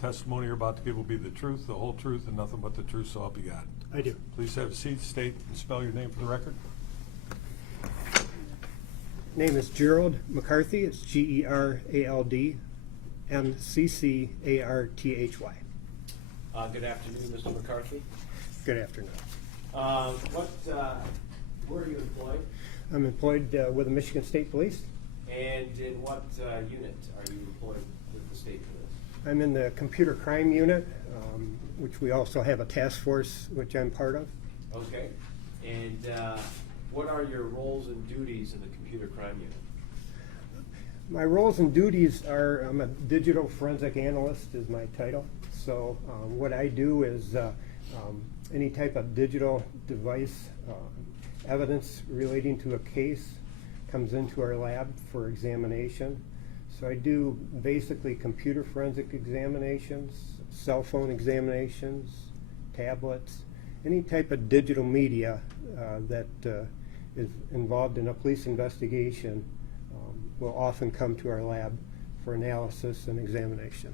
testimony you're about to give will be the truth, the whole truth, and nothing but the truth, so help you God? I do. Please have a seat, state and spell your name for the record. Name is Gerald McCarthy. It's Gerald McCarthy. Good afternoon, Mr. McCarthy. Good afternoon. Where are you employed? I'm employed with the Michigan State Police. And in what unit are you employed with the state police? I'm in the computer crime unit, which we also have a task force, which I'm part of. Okay. And what are your roles and duties in the computer crime unit? My roles and duties are, I'm a digital forensic analyst is my title. So what I do is any type of digital device evidence relating to a case comes into our lab for examination. So I do basically computer forensic examinations, cell phone examinations, tablets, any type of digital media that is involved in a police investigation will often come to our lab for analysis and examination.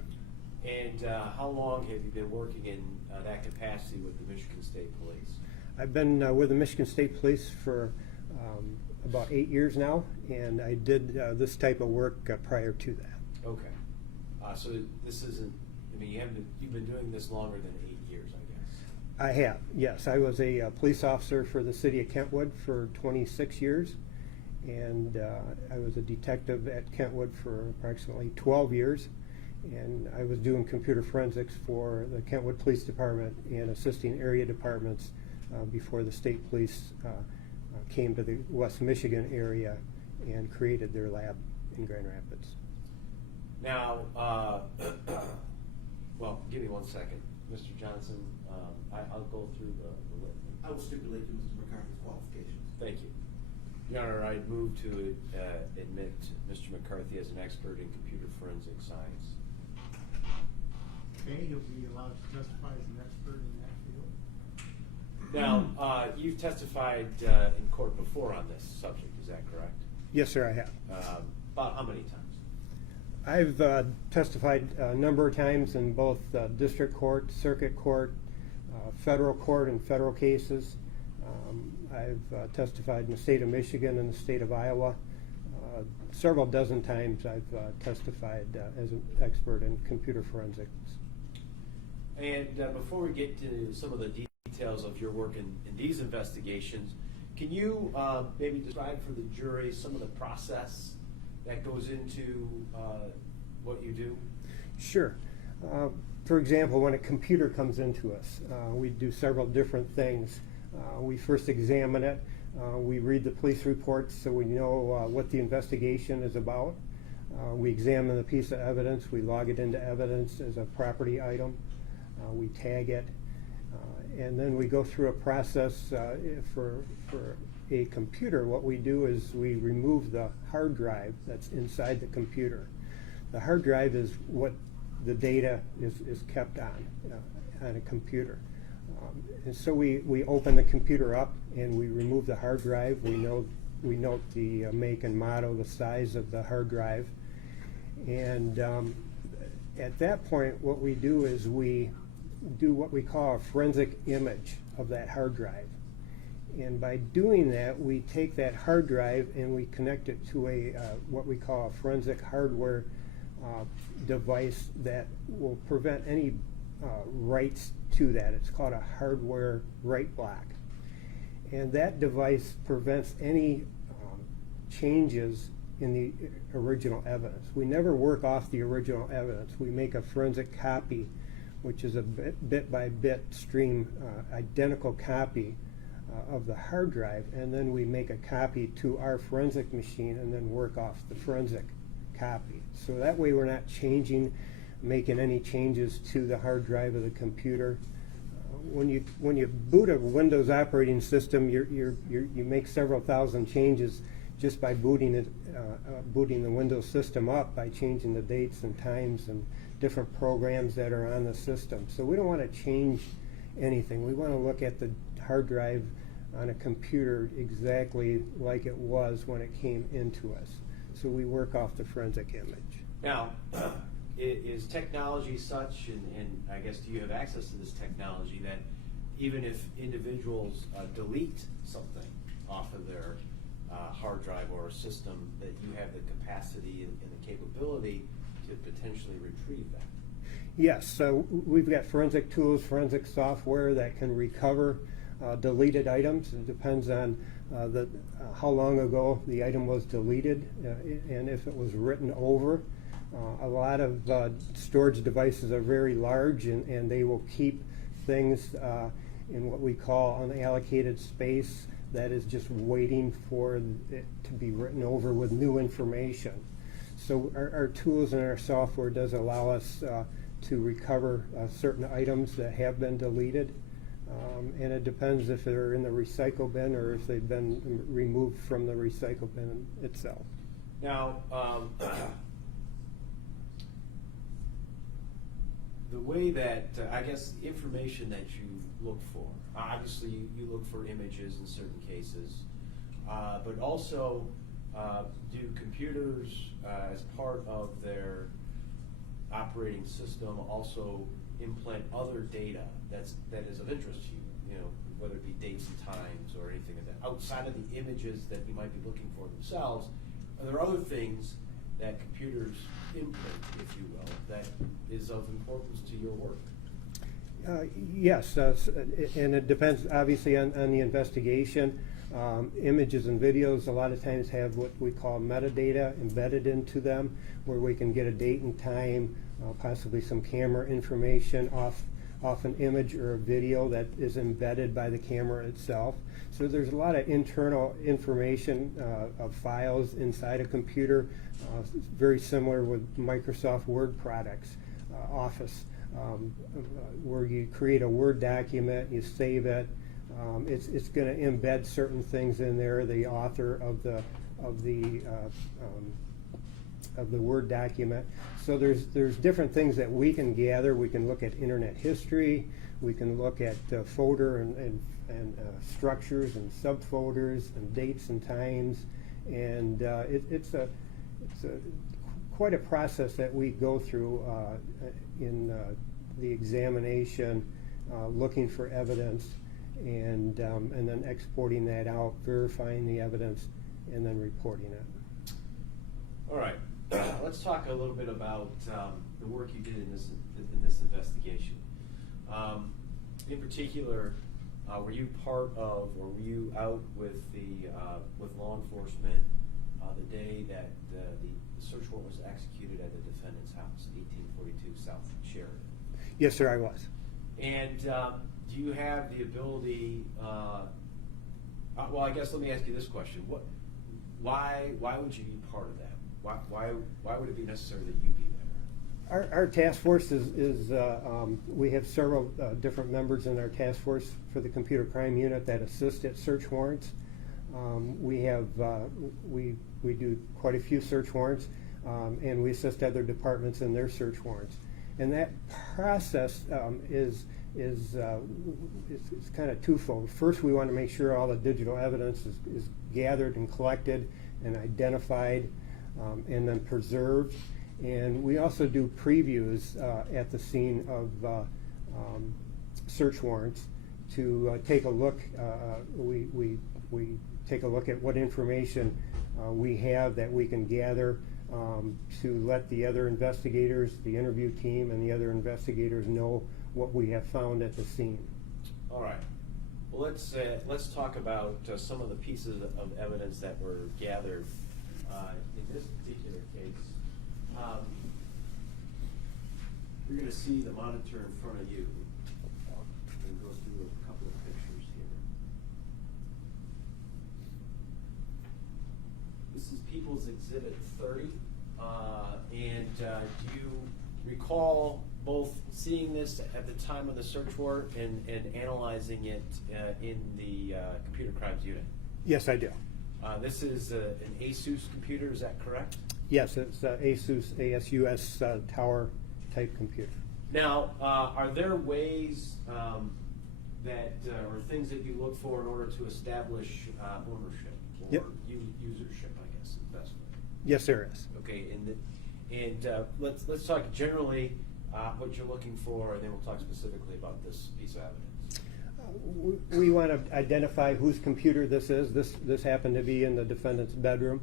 And how long have you been working in that capacity with the Michigan State Police? I've been with the Michigan State Police for about 8 years now, and I did this type of work prior to that. Okay. So this isn't, I mean, you've been doing this longer than 8 years, I guess. I have, yes. I was a police officer for the city of Kentwood for 26 years, and I was a detective at Kentwood for approximately 12 years, and I was doing computer forensics for the Kentwood Police Department and assisting area departments before the state police came to the West Michigan area and created their lab in Grand Rapids. Now, well, give me 1 second. Mr. Johnson, I'll go through the list. I will stipulate to Mr. McCarthy's qualifications. Thank you. Your Honor, I move to admit Mr. McCarthy as an expert in computer forensic science. Okay, he'll be allowed to testify as an expert in that field. Now, you've testified in court before on this subject, is that correct? Yes, sir, I have. About how many times? I've testified a number of times in both district court, circuit court, federal court, and federal cases. I've testified in the state of Michigan and the state of Iowa. Several dozen times I've testified as an expert in computer forensics. And before we get to some of the details of your work in these investigations, can you maybe describe for the jury some of the process that goes into what you do? Sure. For example, when a computer comes into us, we do several different things. We first examine it. We read the police reports so we know what the investigation is about. We examine the piece of evidence. We log it into evidence as a property item. We tag it. And then we go through a process for a computer. What we do is we remove the hard drive that's inside the computer. The hard drive is what the data is kept on a computer. And so we open the computer up and we remove the hard drive. We note the make and model, the size of the hard drive. And at that point, what we do is we do what we call a forensic image of that hard drive. And by doing that, we take that hard drive and we connect it to a what we call a forensic hardware device that will prevent any writes to that. It's called a hardware write block. And that device prevents any changes in the original evidence. We never work off the original evidence. We make a forensic copy, which is a bit by bit stream identical copy of the hard drive, and then we make a copy to our forensic machine and then work off the forensic copy. So that way we're not making any changes to the hard drive of the computer. When you boot a Windows operating system, you make several thousand changes just by booting the Windows system up, by changing the dates and times and different programs that are on the system. So we don't want to change anything. We want to look at the hard drive on a computer exactly like it was when it came into us. So we work off the forensic image. Now, is technology such, and I guess do you have access to this technology, that even if individuals delete something off of their hard drive or system, that you have the capacity and the capability to potentially retrieve that? Yes, so we've got forensic tools, forensic software that can recover deleted items. It depends on how long ago the item was deleted and if it was written over. A lot of storage devices are very large, and they will keep things in what we call unallocated space that is just waiting for it to be written over with new information. So our tools and our software does allow us to recover certain items that have been deleted. And it depends if they're in the recycle bin or if they've been removed from the recycle bin itself. Now, the way that, I guess, information that you look for, obviously you look for images in certain cases, but also do computers, as part of their operating system, also implant other data that is of interest to you, whether it be dates and times or anything like that, outside of the images that you might be looking for themselves? Are there other things that computers imprint, if you will, that is of importance to your work? Yes, and it depends obviously on the investigation. Images and videos a lot of times have what we call metadata embedded into them, where we can get a date and time, possibly some camera information off an image or a video that is embedded by the camera itself. So there's a lot of internal information of files inside a computer, very similar with Microsoft Word products, Office, where you create a Word document, you save it. It's going to embed certain things in there. The author of the Word document. So there's different things that we can gather. We can look at internet history. We can look at folder and structures and subfolders and dates and times. And it's quite a process that we go through in the examination, looking for evidence, and then exporting that out, verifying the evidence, and then reporting it. All right. Let's talk a little bit about the work you did in this investigation. In particular, were you part of, or were you out with with law enforcement the day that the search warrant was executed at the defendant's house, 1842 South Sheridan? Yes, sir, I was. And do you have the ability? Well, I guess let me ask you this question: Why would you be part of that? Why would it be necessary that you be there? Our task force is we have several different members in our task force for the computer crime unit that assist at search warrants. We do quite a few search warrants, and we assist other departments in their search warrants. And that process is kind of twofold. First, we want to make sure all the digital evidence is gathered and collected and identified, and then preserved. And we also do previews at the scene of search warrants to take a look. We take a look at what information we have that we can gather to let the other investigators, the interview team, and the other investigators know what we have found at the scene. All right. Well, let's talk about some of the pieces of evidence that were gathered in this particular case. You're going to see the monitor in front of you. We'll go through a couple of pictures here. This is People's Exhibit 30. And do you recall both seeing this at the time of the search warrant and analyzing it in the computer crimes unit? Yes, I do. This is an ASUS computer, is that correct? Yes, it's ASUS tower type computer. Now, are there ways that, or things that you look for in order to establish ownership or Yep. usership, I guess, is the best way? Yes, there is. Okay, And let's talk generally what you're looking for, and then we'll talk specifically about this piece of evidence. We want to identify whose computer this is. This happened to be in the defendant's bedroom.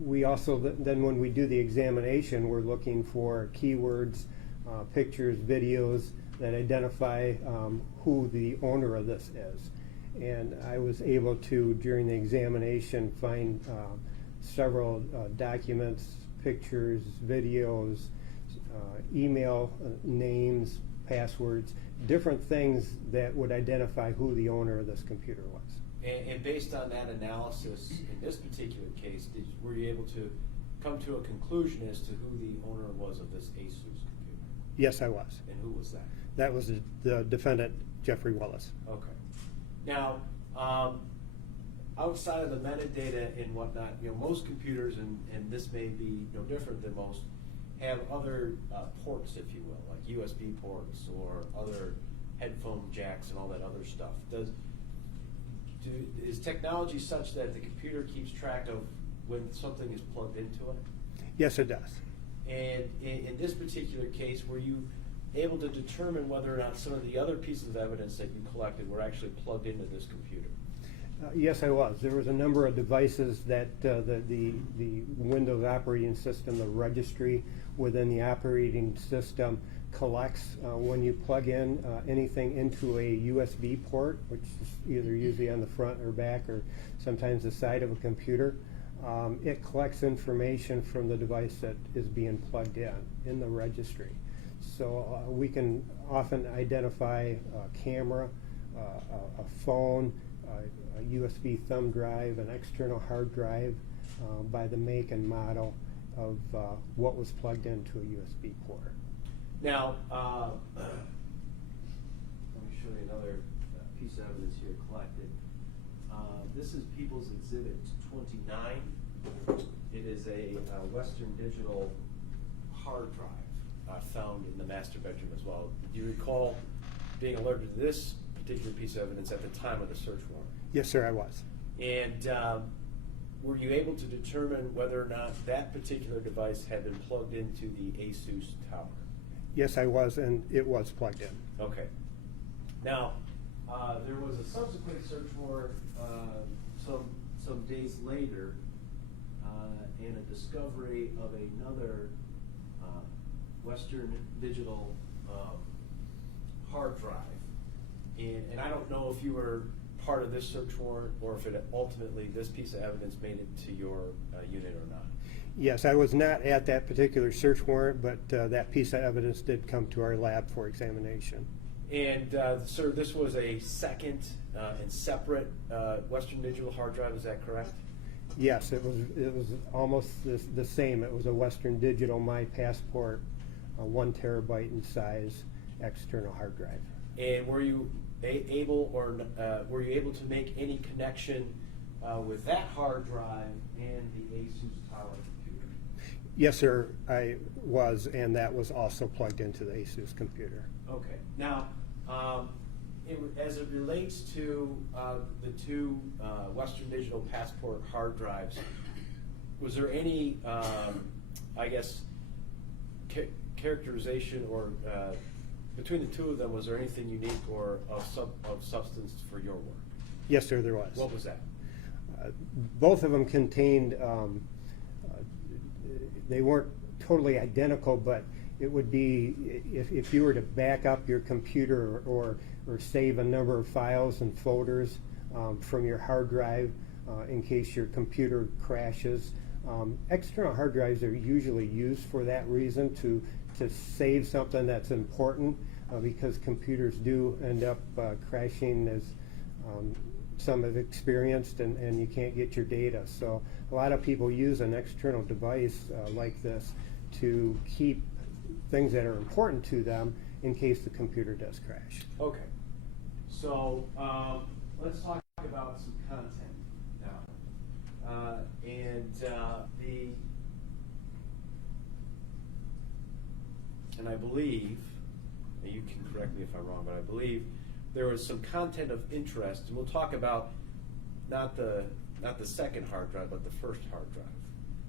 We also, then when we do the examination, we're looking for keywords, pictures, videos that identify who the owner of this is. And I was able to, during the examination, find several documents, pictures, videos, email names, passwords, different things that would identify who the owner of this computer was. And based on that analysis, in this particular case, were you able to come to a conclusion as to who the owner was of this ASUS computer? Yes, I was. And who was that? That was the defendant, Jeffrey Willis. Okay. Now, outside of the metadata and whatnot, most computers, and this may be no different than most, have other ports, if you will, like USB ports or other headphone jacks and all that other stuff. Is technology such that the computer keeps track of when something is plugged into it? Yes, it does. And in this particular case, were you able to determine whether or not some of the other pieces of evidence that you collected were actually plugged into this computer? Yes, I was. There was a number of devices that the Windows operating system, the registry within the operating system collects when you plug in anything into a USB port, which is either usually on the front or back or sometimes the side of a computer. It collects information from the device that is being plugged in the registry. So we can often identify a camera, a phone, a USB thumb drive, an external hard drive by the make and model of what was plugged into a USB port. Now, let me show you another piece of evidence here collected. This is People's Exhibit 29. It is a Western Digital hard drive found in the master bedroom as well. Do you recall being alerted to this particular piece of evidence at the time of the search warrant? Yes, sir, I was. And were you able to determine whether or not that particular device had been plugged into the ASUS tower? Yes, I was, and it was plugged in. Okay. Now, there was a subsequent search warrant some days later and a discovery of another Western Digital hard drive. And I don't know if you were part of this search warrant or if it ultimately, this piece of evidence made it to your unit or not. Yes, I was not at that particular search warrant, but that piece of evidence did come to our lab for examination. And sir, this was a second and separate Western Digital hard drive, is that correct? Yes, it was almost the same. It was a Western Digital My Passport, 1 terabyte in size, external hard drive. And were you able to make any connection with that hard drive and the ASUS tower computer? Yes, sir, I was, and that was also plugged into the ASUS computer. Okay. Now, as it relates to the two Western Digital Passport hard drives, was there any, I guess, characterization or between the two of them, was there anything unique or of substance for your work? Yes, sir, there was. What was that? Both of them contained, they weren't totally identical, but it would be, if you were to back up your computer or save a number of files and folders from your hard drive in case your computer crashes. External hard drives are usually used for that reason, to save something that's important, because computers do end up crashing, as some have experienced, and you can't get your data. So a lot of people use an external device like this to keep things that are important to them in case the computer does crash. Okay. So let's talk about some content now. And I believe, and you can correct me if I'm wrong, but I believe there was some content of interest, and we'll talk about not the second hard drive, but the first hard drive.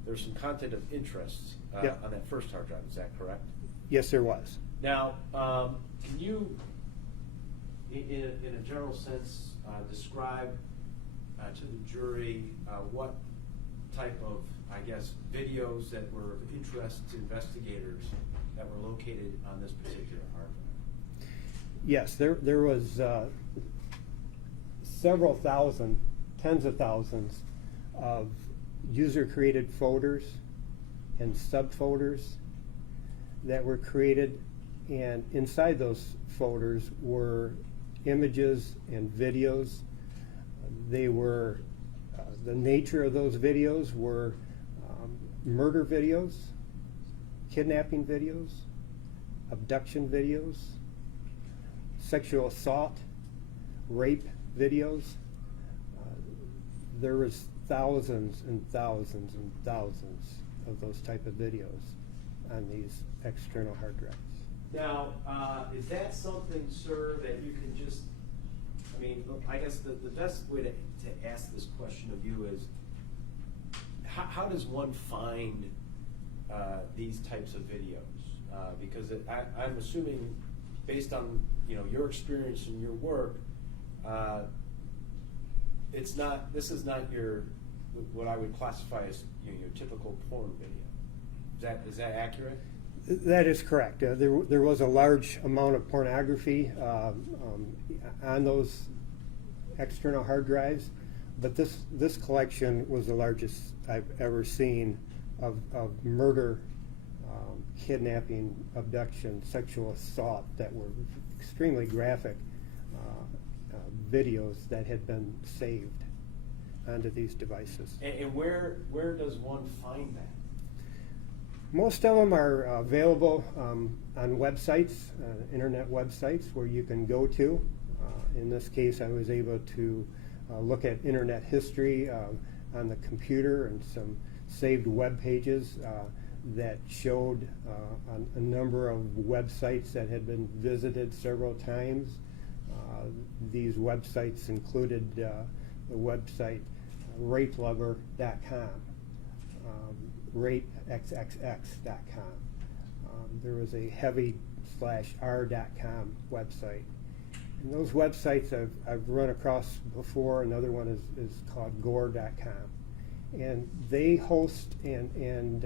there's some content of interest Yeah. on that first hard drive. Is that correct? Yes, there was. Now, can you, in a general sense, describe to the jury what type of, I guess, videos that were of interest to investigators that were located on this particular hard drive? Yes, there was several thousand, tens of thousands of user-created folders and subfolders that were created, and inside those folders were images and videos. They were, the nature of those videos were murder videos, kidnapping videos, abduction videos, sexual assault, rape videos. There was thousands and thousands and thousands of those type of videos on these external hard drives. Now, is that something, sir, that you can just, I mean, look, I guess the best way to ask this question of you is, how does one find these types of videos? Because I'm assuming, based on your experience and your work, it's not. This is not your what I would classify as your typical porn video. Is that accurate? That is correct. There was a large amount of pornography on those external hard drives, but this collection was the largest I've ever seen of murder, kidnapping, abduction, sexual assault that were extremely graphic videos that had been saved onto these devices. And where does one find that? Most of them are available on websites, internet websites where you can go to. In this case, I was able to look at internet history on the computer and some saved web pages that showed a number of websites that had been visited several times. These websites included the website rapelover.com, rapexxx.com. There was a heavy/r.com website. And those websites I've run across before. Another one is called gore.com. And they host and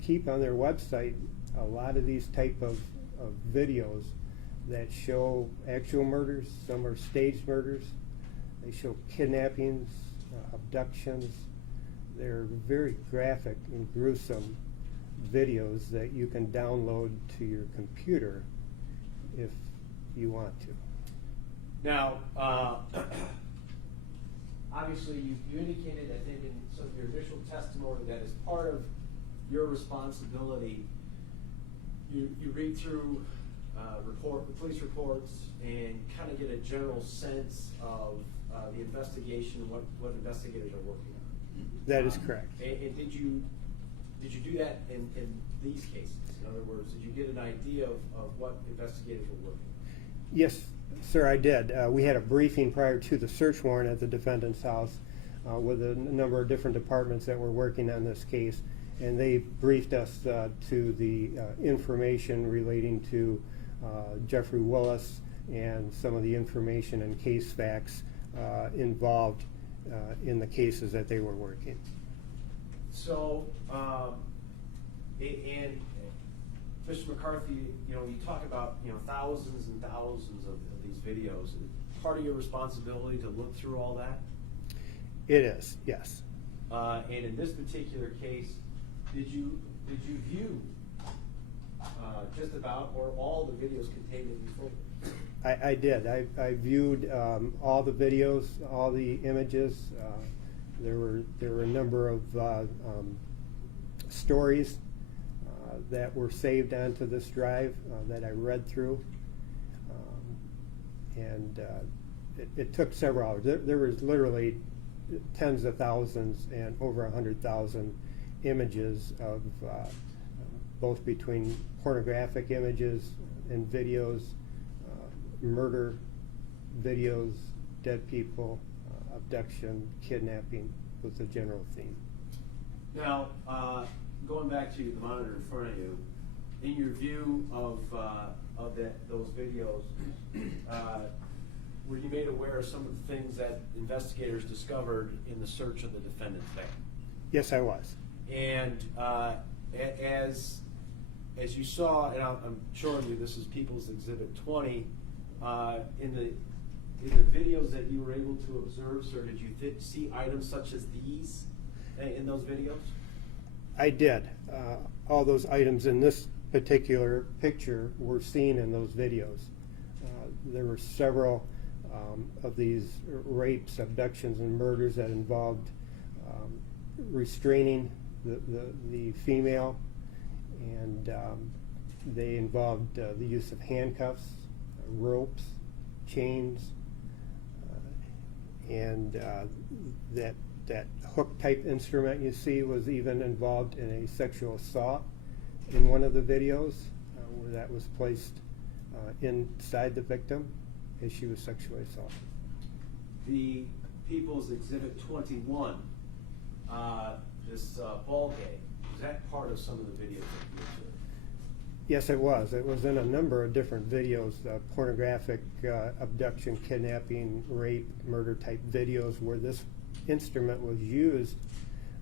keep on their website a lot of these type of videos that show actual murders. Some are staged murders. They show kidnappings, abductions. They're very graphic and gruesome videos that you can download to your computer if you want to. Now, obviously, you indicated, I think, in some of your initial testimony that as part of your responsibility, you read through the police reports and kind of get a general sense of the investigation and what investigators are working on. That is correct. And did you do that in these cases? In other words, did you get an idea of what investigators were working on? Yes, sir, I did. We had a briefing prior to the search warrant at the defendant's house with a number of different departments that were working on this case, and they briefed us to the information relating to Jeffrey Willis and some of the information and case facts involved in the cases that they were working. So, and Mr. McCarthy, you talk about thousands and thousands of these videos. Part of your responsibility to look through all that. It is, yes. And in this particular case, did you view just about or all the videos contained in these folders? I did. I viewed all the videos, all the images. There were a number of stories that were saved onto this drive that I read through, and it took several hours. There was literally tens of thousands and over 100,000 images of both between pornographic images and videos, murder videos, dead people, abduction, kidnapping was the general theme. Now, going back to the monitor in front of you, in your view of those videos, were you made aware of some of the things that investigators discovered in the search of the defendant's van? Yes, I was. And as you saw, and I'm showing you, this is People's Exhibit 20, in the videos that you were able to observe, sir, did you see items such as these in those videos? I did. All those items in this particular picture were seen in those videos. There were several of these rapes, abductions, and murders that involved restraining the female, and they involved the use of handcuffs, ropes, chains, and that hook-type instrument you see was even involved in a sexual assault in one of the videos, where that was placed inside the victim as she was sexually assaulted. The People's Exhibit 21, this ball game, was that part of some of the videos that you observed? Yes, it was. It was in a number of different videos, pornographic, abduction, kidnapping, rape, murder-type videos where this instrument was used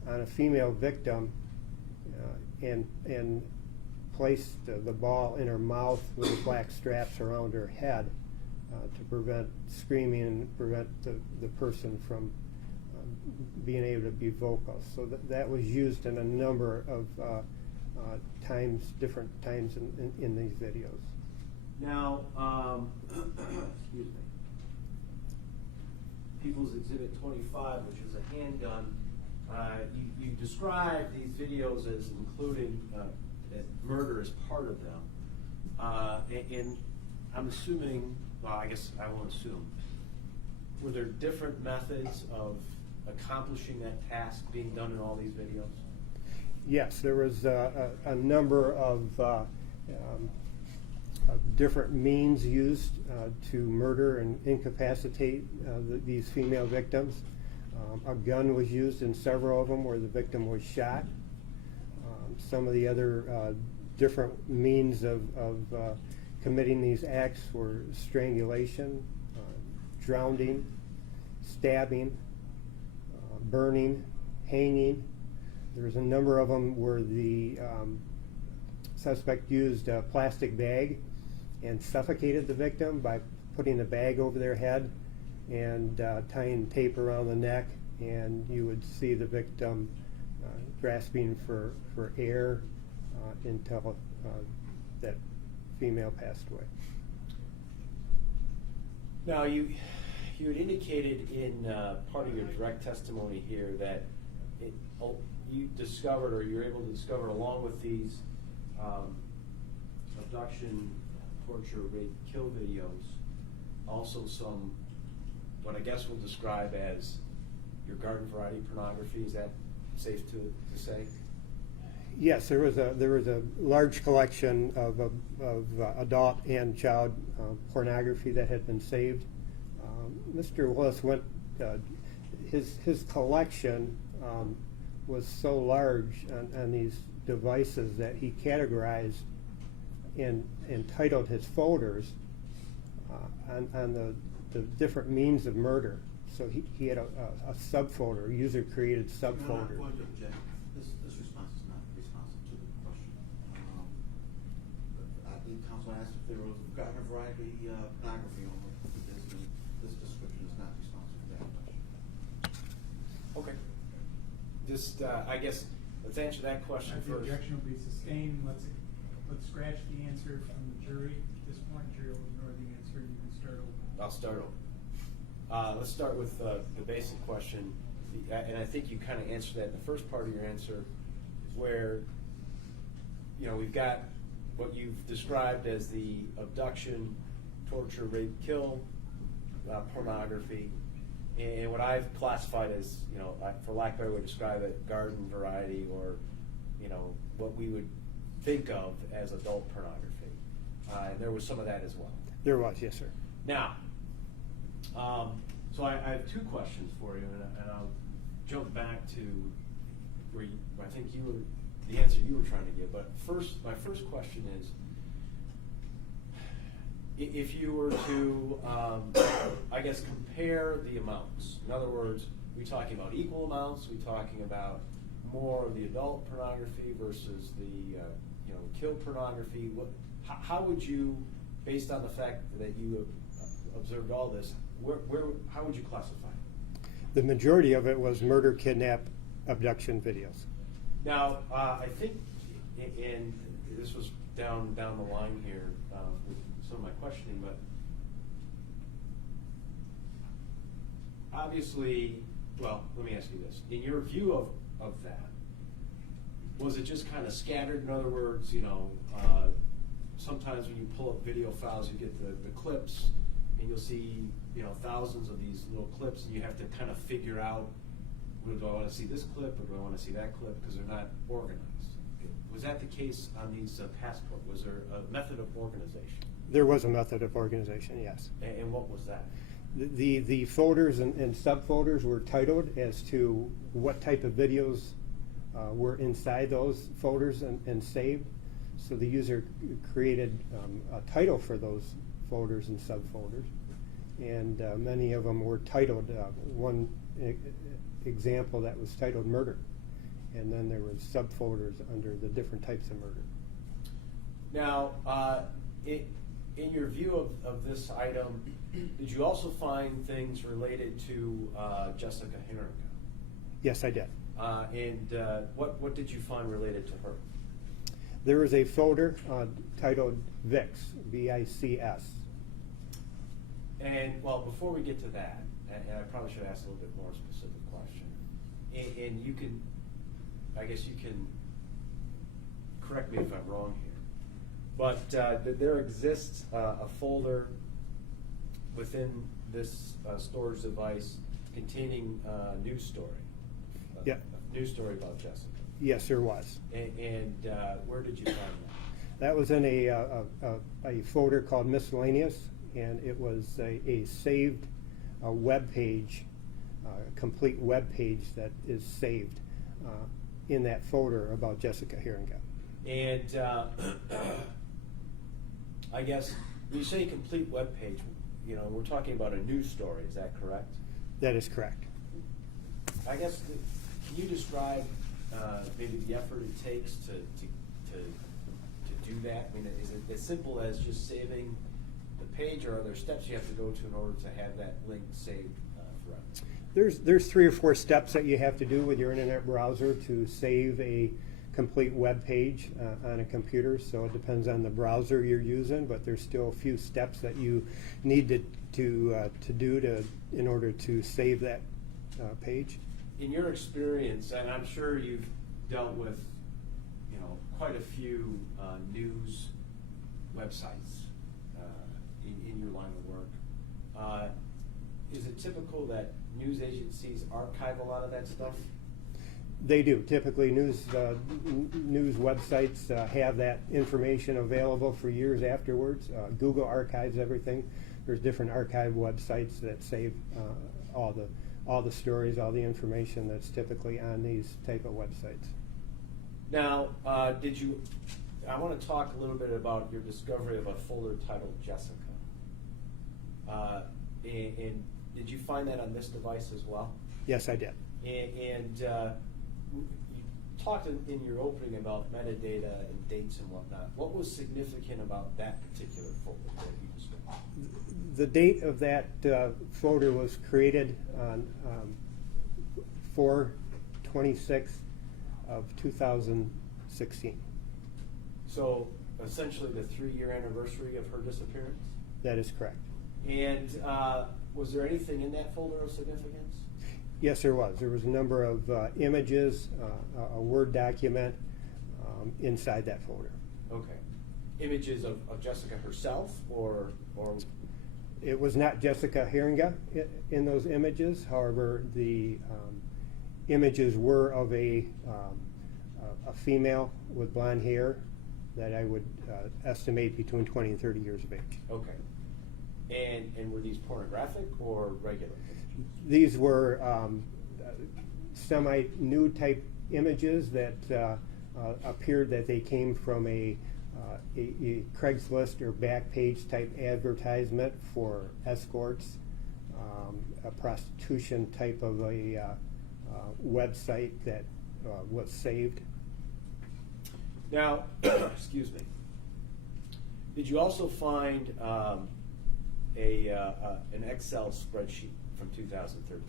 on a female victim and placed the ball in her mouth with the black straps around her head to prevent screaming and prevent the person from being able to be vocal. So that was used in a number of different times in these videos. Now, excuse me, People's Exhibit 25, which is a handgun, you describe these videos as including murder as part of them. And I'm assuming, well, I guess I won't assume, were there different methods of accomplishing that task being done in all these videos? Yes, there was a number of different means used to murder and incapacitate these female victims. A gun was used in several of them where the victim was shot. Some of the other different means of committing these acts were strangulation, drowning, stabbing, burning, hanging. There's a number of them where the suspect used a plastic bag and suffocated the victim by putting the bag over their head and tying tape around the neck, and you would see the victim grasping for air until that female passed away. Now, you had indicated in part of your direct testimony here that you discovered, or you were able to discover, along with these abduction, torture, rape, kill videos, also some, what I guess we'll describe as your garden variety pornography. Is that safe to say? Yes, there was a large collection of adult and child pornography that had been saved. Mr. Willis went, his collection was so large on these devices that he categorized and titled his folders on the different means of murder. So he had a subfolder, a user-created subfolder. I'm going to object. This response is not responsive to the question. I believe counsel asked if there was garden variety pornography on this description is not responsive to that question. Okay. Just, I guess, let's answer that question The first. objection will be sustained. Let's scratch the answer from the jury. At this point, jury will ignore the answer, and you can start over. I'll start over. Let's start with the basic question, and I think you kind of answered that in the first part of your answer, where we've got what you've described as the abduction, torture, rape, kill, pornography, and what I've classified as, for lack of a better way to describe it, garden variety, or what we would think of as adult pornography. And there was some of that as well. There was, yes, sir. Now, so I have two questions for you, and I'll jump back to I think the answer you were trying to give. But my first question is, if you were to, I guess, compare the amounts. In other words, are we talking about equal amounts? Are we talking about more of the adult pornography versus the kill pornography? How would you, based on the fact that you observed all this, how would you classify it? The majority of it was murder, kidnap, abduction videos. Now, I think, and this was down the line here with some of my questioning, but obviously, well, let me ask you this. In your view of that, was it just kind of scattered? In other words, sometimes when you pull up video files, you get the clips, and you'll see thousands of these little clips, and you have to kind of figure out, do I want to see this clip or do I want to see that clip, because they're not organized. Was that the case on these passport? Was there a method of organization? There was a method of organization, yes. And what was that? The folders and subfolders were titled as to what type of videos were inside those folders and saved. So the user created a title for those folders and subfolders, and many of them were titled. One example that was titled murder, and then there was subfolders under the different types of murder. Now, in your view of this item, did you also find things related to Jessica Heeringa? Yes, I did. And what did you find related to her? There was a folder titled VICS, V-I-C-S. And, well, before we get to that, and I probably should ask a little bit more specific question, and you can, I guess you can correct me if I'm wrong here, but there exists a folder within this storage device containing a news story. Yeah. A news story about Jessica. Yes, there was. And where did you find that? That was in a folder called Miscellaneous, and it was a saved web page, complete web page that is saved in that folder about Jessica Heeringa. And I guess when you say complete web page, we're talking about a news story. Is that correct? That is correct. I guess can you describe maybe the effort it takes to do that? I mean, is it as simple as just saving the page, or are there steps you have to go to in order to have that link saved forever? There's 3 or 4 steps that you have to do with your internet browser to save a complete web page on a computer. So it depends on the browser you're using, but there's still a few steps that you need to do in order to save that page. In your experience, and I'm sure you've dealt with quite a few news websites in your line of work, is it typical that news agencies archive a lot of that stuff? They do. Typically, news websites have that information available for years afterwards. Google archives everything. There's different archive websites that save all the stories, all the information that's typically on these type of websites. Now, I want to talk a little bit about your discovery of a folder titled Jessica. And did you find that on this device as well? Yes, I did. And you talked in your opening about metadata and dates and whatnot. What was significant about that particular folder that you discovered? The date of that folder was created on 4/26 of 2016. So essentially the 3-year anniversary of her disappearance? That is correct. And was there anything in that folder of significance? Yes, there was. There was a number of images, a Word document inside that folder. Okay. Images of Jessica herself, or? It was not Jessica Heeringa in those images. However, the images were of a female with blonde hair that I would estimate between 20 and 30 years of age. Okay. And were these pornographic or regular? These were semi-nude type images that appeared that they came from a Craigslist or Backpage type advertisement for escorts, a prostitution type of a website that was saved. Now, excuse me. Did you also find an Excel spreadsheet from 2013?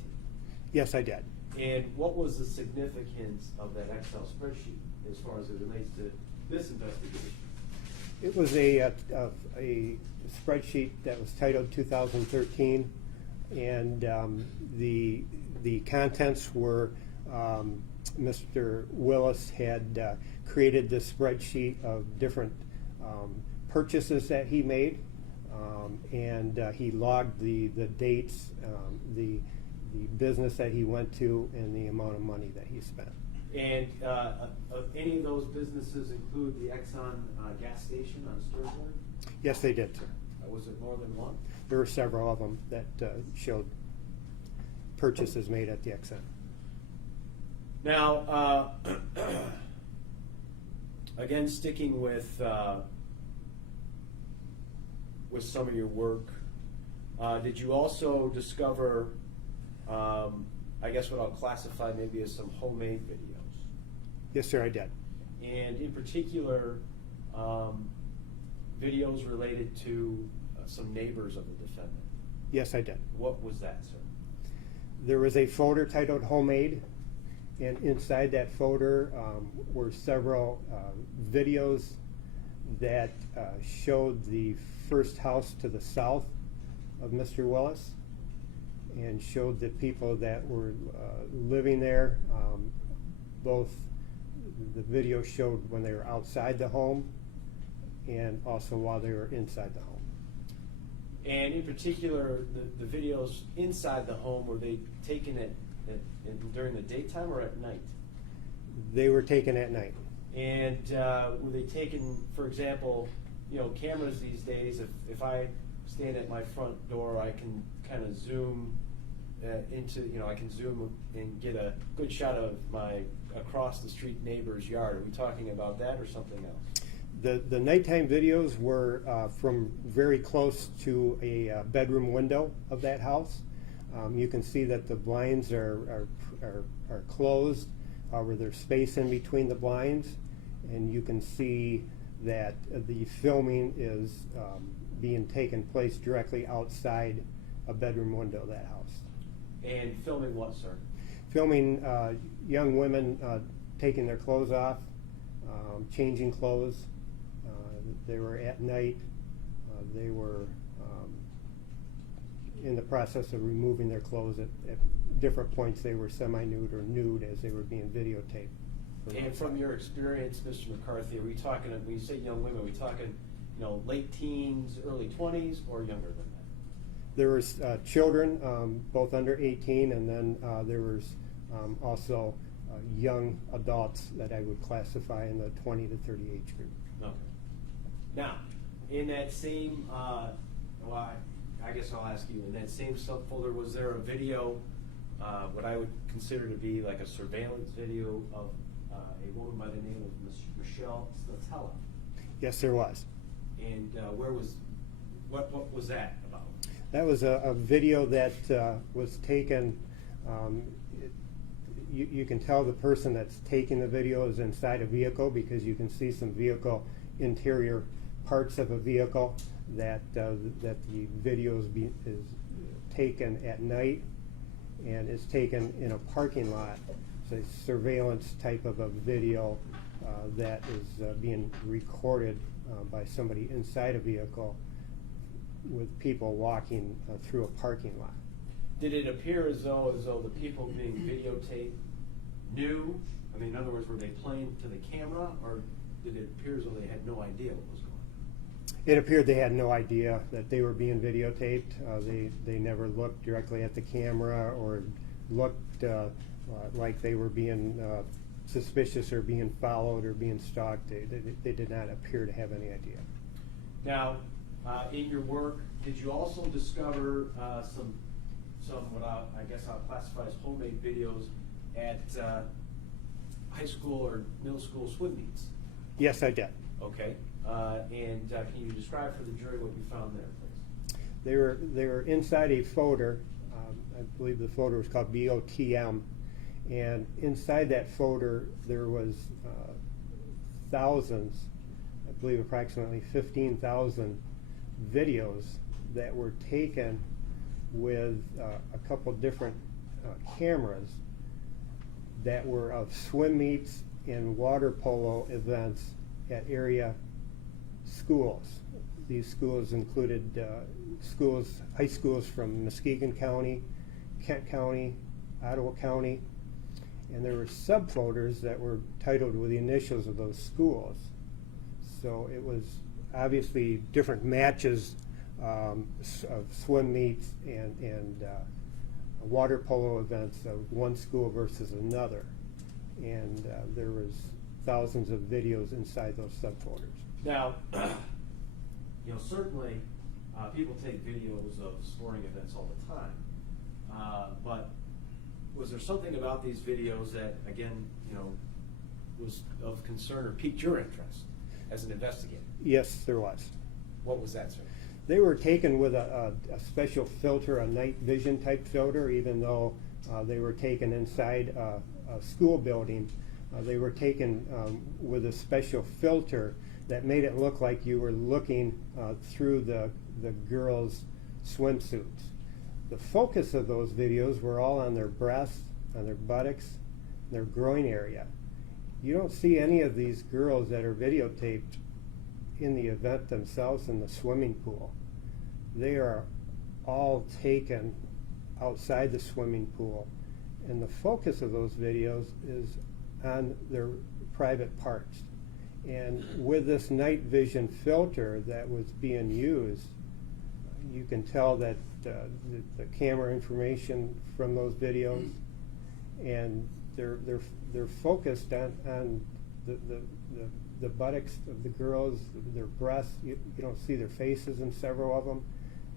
Yes, I did. And what was the significance of that Excel spreadsheet as far as it relates to this investigation? It was a spreadsheet that was titled 2013, and the contents were Mr. Willis had created this spreadsheet of different purchases that he made, and he logged the dates, the business that he went to, and the amount of money that he spent. And any of those businesses include the Exxon gas station on Sturgeon? Yes, they did, sir. Was it more than one? There were several of them that showed purchases made at the Exxon. Now, again, sticking with some of your work, did you also discover, I guess what I'll classify maybe as some homemade videos? Yes, sir, I did. And in particular, videos related to some neighbors of the defendant. Yes, I did. What was that, sir? There was a folder titled Homemade, and inside that folder were several videos that showed the first house to the south of Mr. Willis and showed the people that were living there. Both the video showed when they were outside the home and also while they were inside the home. And in particular, the videos inside the home, were they taken during the daytime or at night? They were taken at night. And were they taken, for example, cameras these days, if I stand at my front door, I can kind of zoom I can zoom and get a good shot of my across the street neighbor's yard. Are we talking about that or something else? The nighttime videos were from very close to a bedroom window of that house. You can see that the blinds are closed, where there's space in between the blinds, and you can see that the filming is being taken place directly outside a bedroom window of that house. And filming what, sir? Filming young women taking their clothes off, changing clothes. They were at night. They were in the process of removing their clothes. At different points, they were semi-nude or nude as they were being videotaped. And from your experience, Mr. McCarthy, are we talking, when you say young women, are we talking, late teens, early 20s, or younger than that? There was children, both under 18, and then there was also young adults that I would classify in the 20 to 30 age group. Okay. Now, in that same, I guess I'll ask you, in that same subfolder, was there a video, what I would consider to be like a surveillance video of a woman by the name of Michelle Slatella? Yes, there was. And what was that about? That was a video that was taken. You can tell the person that's taking the video is inside a vehicle because you can see some vehicle interior parts of a vehicle. That the video is taken at night and is taken in a parking lot. It's a surveillance type of a video that is being recorded by somebody inside a vehicle with people walking through a parking lot. Did it appear as though the people being videotaped knew? I mean, in other words, were they playing to the camera, or did it appear as though they had no idea what was going on? It appeared they had no idea that they were being videotaped. They never looked directly at the camera or looked like they were being suspicious or being followed or being stalked. They did not appear to have any idea. Now, in your work, did you also discover some what I guess I'll classify as homemade videos at high school or middle school swim meets. Yes, I did. Okay. And can you describe for the jury what you found there, please? They were inside a folder. I believe the folder was called BOTM, and inside that folder there was thousands, I believe approximately 15,000 videos that were taken with a couple different cameras that were of swim meets and water polo events at area schools. These schools included high schools from Muskegon County, Kent County, Ottawa County, and there were subfolders that were titled with the initials of those schools. So it was obviously different matches of swim meets and water polo events of one school versus another. And there was thousands of videos inside those subfolders. Now, certainly people take videos of sporting events all the time, but was there something about these videos that, again, was of concern or piqued your interest as an investigator? Yes, there was. What was that, sir? They were taken with a special filter, a night vision type filter, even though they were taken inside a school building. They were taken with a special filter that made it look like you were looking through the girls' swimsuits. The focus of those videos were all on their breasts, on their buttocks, their groin area. You don't see any of these girls that are videotaped in the event themselves in the swimming pool. They are all taken outside the swimming pool, and the focus of those videos is on their private parts. And with this night vision filter that was being used, you can tell that the camera information from those videos, and they're focused on the buttocks of the girls, their breasts. You don't see their faces in several of them,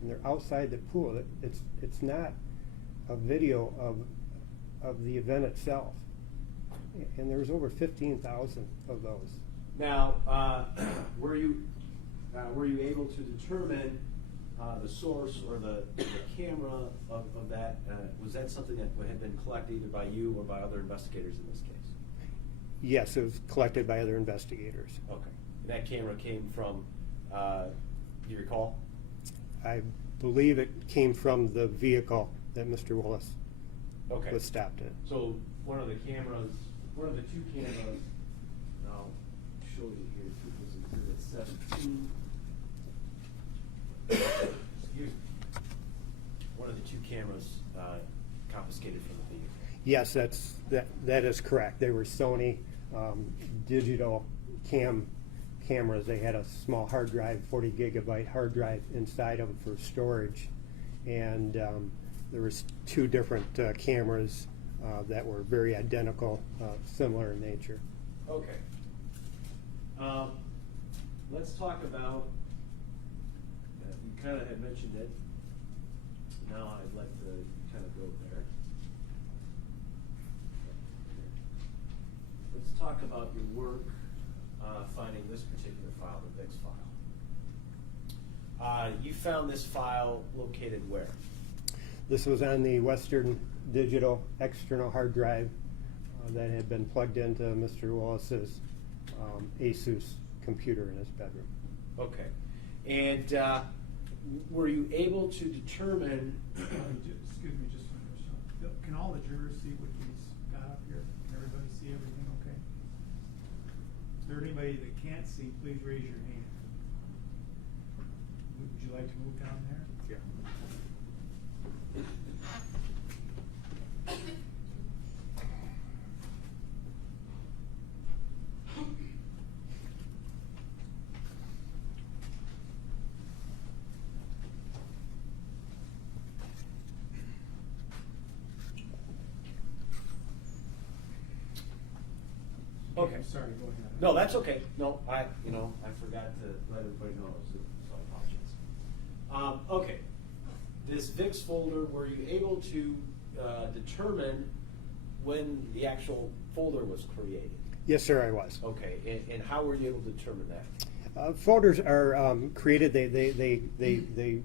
and they're outside the pool. It's not a video of the event itself, and there was over 15,000 of those. Now, were you able to determine the source or the camera of that? Was that something that had been collected either by you or by other investigators in this case? Yes, it was collected by other investigators. Okay. And that camera came from, do you recall? I believe it came from the vehicle that Mr. Willis was stopped in. So one of the two cameras, and I'll show you here, People's Exhibit 17. Excuse me. One of the two cameras confiscated from the vehicle. Yes, that is correct. They were Sony digital cameras. They had a small hard drive, 40 gigabyte hard drive inside of them for storage, and there was two different cameras that were very identical, similar in nature. Okay. Let's talk about, you kind of had mentioned it. Now I'd like to kind of go there. Let's talk about your work finding this particular file, the VIX file. You found this file located where? This was on the Western Digital external hard drive that had been plugged into Mr. Willis's Asus computer in his bedroom. Okay. And were you able to determine? Excuse me just a minute. Can all the jurors see what he's got up here? Can everybody see everything okay? Is there anybody that can't see, please raise your hand. Would you like to move down there? Yeah. Okay. I'm sorry, go ahead. No, that's okay. No, I forgot to let everybody know, so I apologize. Okay, this VIX folder, were you able to determine when the actual folder was created. Yes, sir, I was. Okay, and how were you able to determine that? Folders are created. They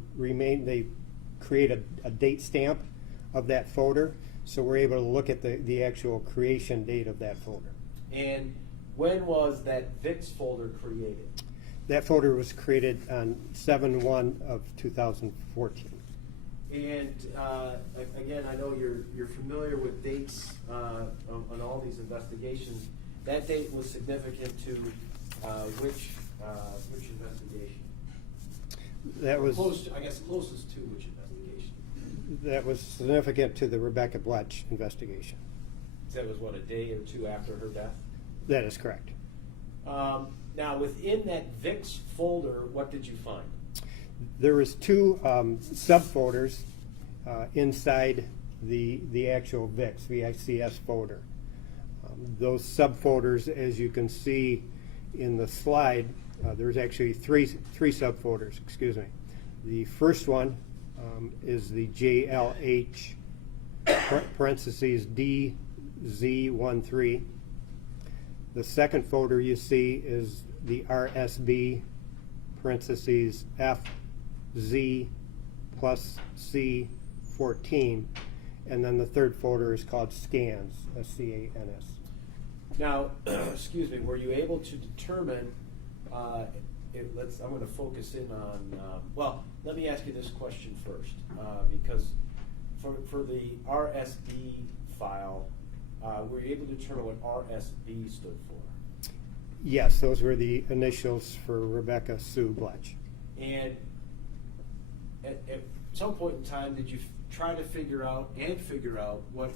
create a date stamp of that folder, so we're able to look at the actual creation date of that folder. And when was that VIX folder created? That folder was created on 7/1 of 2014. And again, I know you're familiar with dates on all these investigations. That date was significant to which investigation? That was closest to which investigation? that was significant to the Rebecca Bletch investigation. So that was what, a day or two after her death? That is correct. Now, within that VIX folder, what did you find? There was two subfolders inside the actual VICS folder. Those subfolders, as you can see in the slide, there's actually three subfolders. Excuse me. The first one is the JLH parentheses DZ13. The second folder you see is the RSB parentheses FZ plus C14, and then the third folder is called scans, SCANS. Now, excuse me, were you able to determine, I'm going to focus in on, well, let me ask you this question first, because for the RSB file, were you able to determine what RSB stood for? Yes, those were the initials for Rebecca Sue Bletch. And at some point in time, did you try to figure out what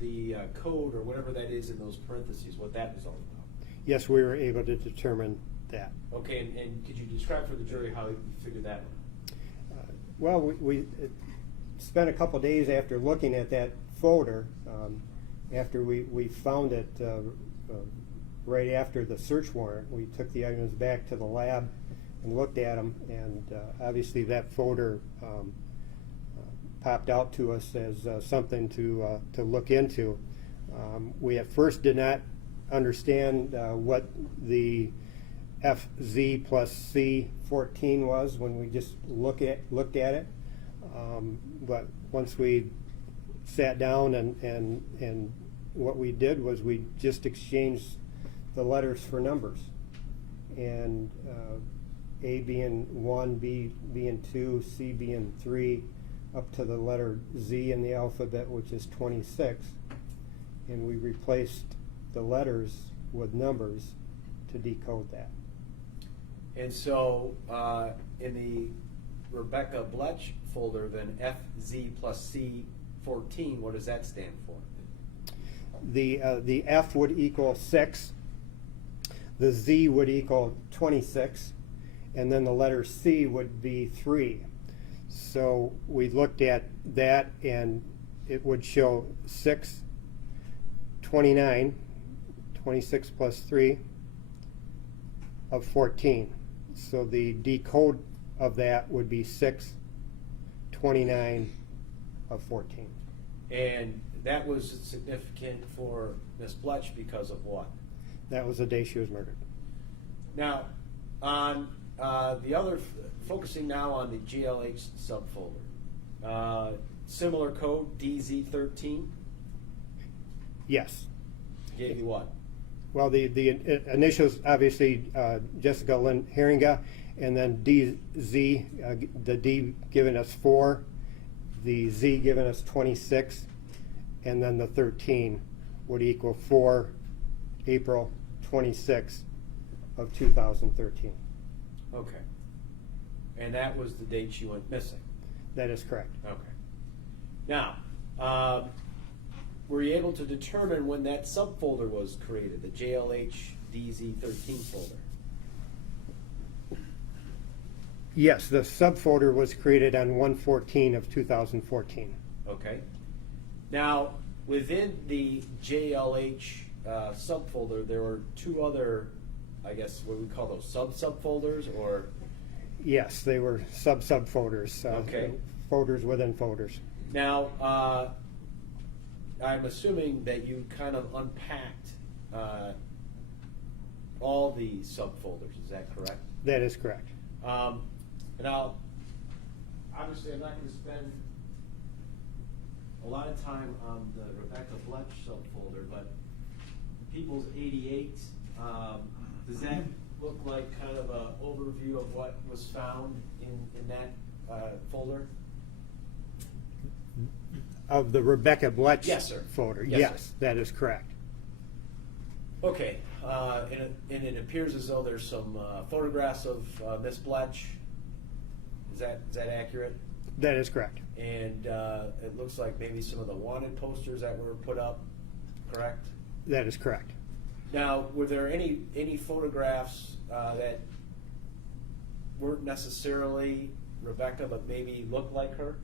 the code or whatever that is in those parentheses, what that was all about? Yes, we were able to determine that. Okay, and could you describe for the jury how you figured that one? Well, we spent a couple days after looking at that folder, after we found it right after the search warrant. We took the items back to the lab and looked at them, and obviously that folder popped out to us as something to look into. We at first did not understand what the FZ plus C14 was when we just looked at it, but once we sat down and what we did was we just exchanged the letters for numbers, and A being 1, B being 2, C being 3, up to the letter Z in the alphabet, which is 26, and we replaced the letters with numbers to decode that. And so in the Rebecca Bletch folder, then FZ plus C14, what does that stand for? The F would equal 6, the Z would equal 26, and then the letter C would be 3. So we looked at that, and it would show 6, 29, 26 plus 3 of 14. So the decode of that would be 6, 29 of 14. And that was significant for Ms. Bletch because of what? That was the day she was murdered. Now, on the other, focusing now on the GLH subfolder, similar code, DZ13? Yes. Gave you what? Well, the initials, obviously, Jessica Lynn Heeringa, and then DZ, the D giving us 4, the Z giving us 26, and then the 13 would equal 4 April 26 of 2013. Okay. And that was the date she went missing? That is correct. Okay. Now, were you able to determine when that subfolder was created, the JLH DZ13 folder? Yes, the subfolder was created on 1/14 of 2014. Okay. Now, within the JLH subfolder, there were two other, I guess, what we call those subfolders, or? Yes, they were subfolders. Okay. Folders within folders. Now, I'm assuming that you kind of unpacked all the subfolders, is that correct? That is correct. Now, obviously, I'm not going to spend a lot of time on the Rebecca Bletch subfolder, but People's 88, does that look like kind of an overview of what was found in that folder? Of the Rebecca Bletch Yes, sir. folder? Yes, Yes, sir. that is correct. Okay, and it appears as though there's some photographs of Miss Bletch. Is that accurate? That is correct. And it looks like maybe some of the wanted posters that were put up, correct? That is correct. Now, were there any photographs that weren't necessarily Rebecca, but maybe looked like her?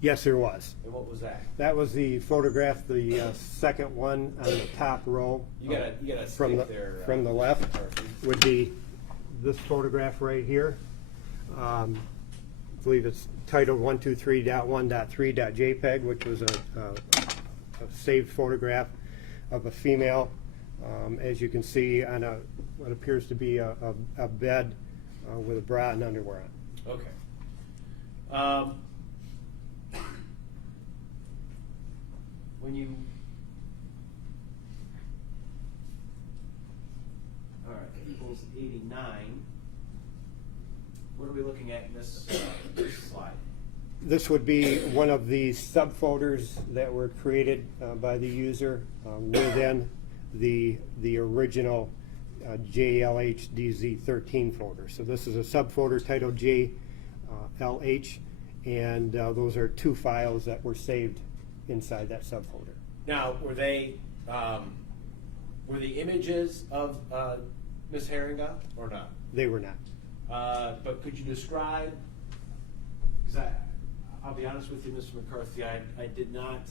Yes, there was. And what was that? That was the photograph, the second one on the top row. You gotta from the stick there. from the left McCarthy. would be this photograph right here. I believe it's titled 123.1.3.jpg, which was a saved photograph of a female, as you can see, on what appears to be a bed with a bra and underwear on. Okay. When you, all right, People's 89, what are we looking at in this slide? This would be one of the subfolders that were created by the user within the original JLHDZ13 folder. So this is a subfolder titled JLH, and those are two files that were saved inside that subfolder. Now, were the images of Miss Heeringa or not? They were not. But could you describe, because I'll be honest with you, Mr. McCarthy, I did not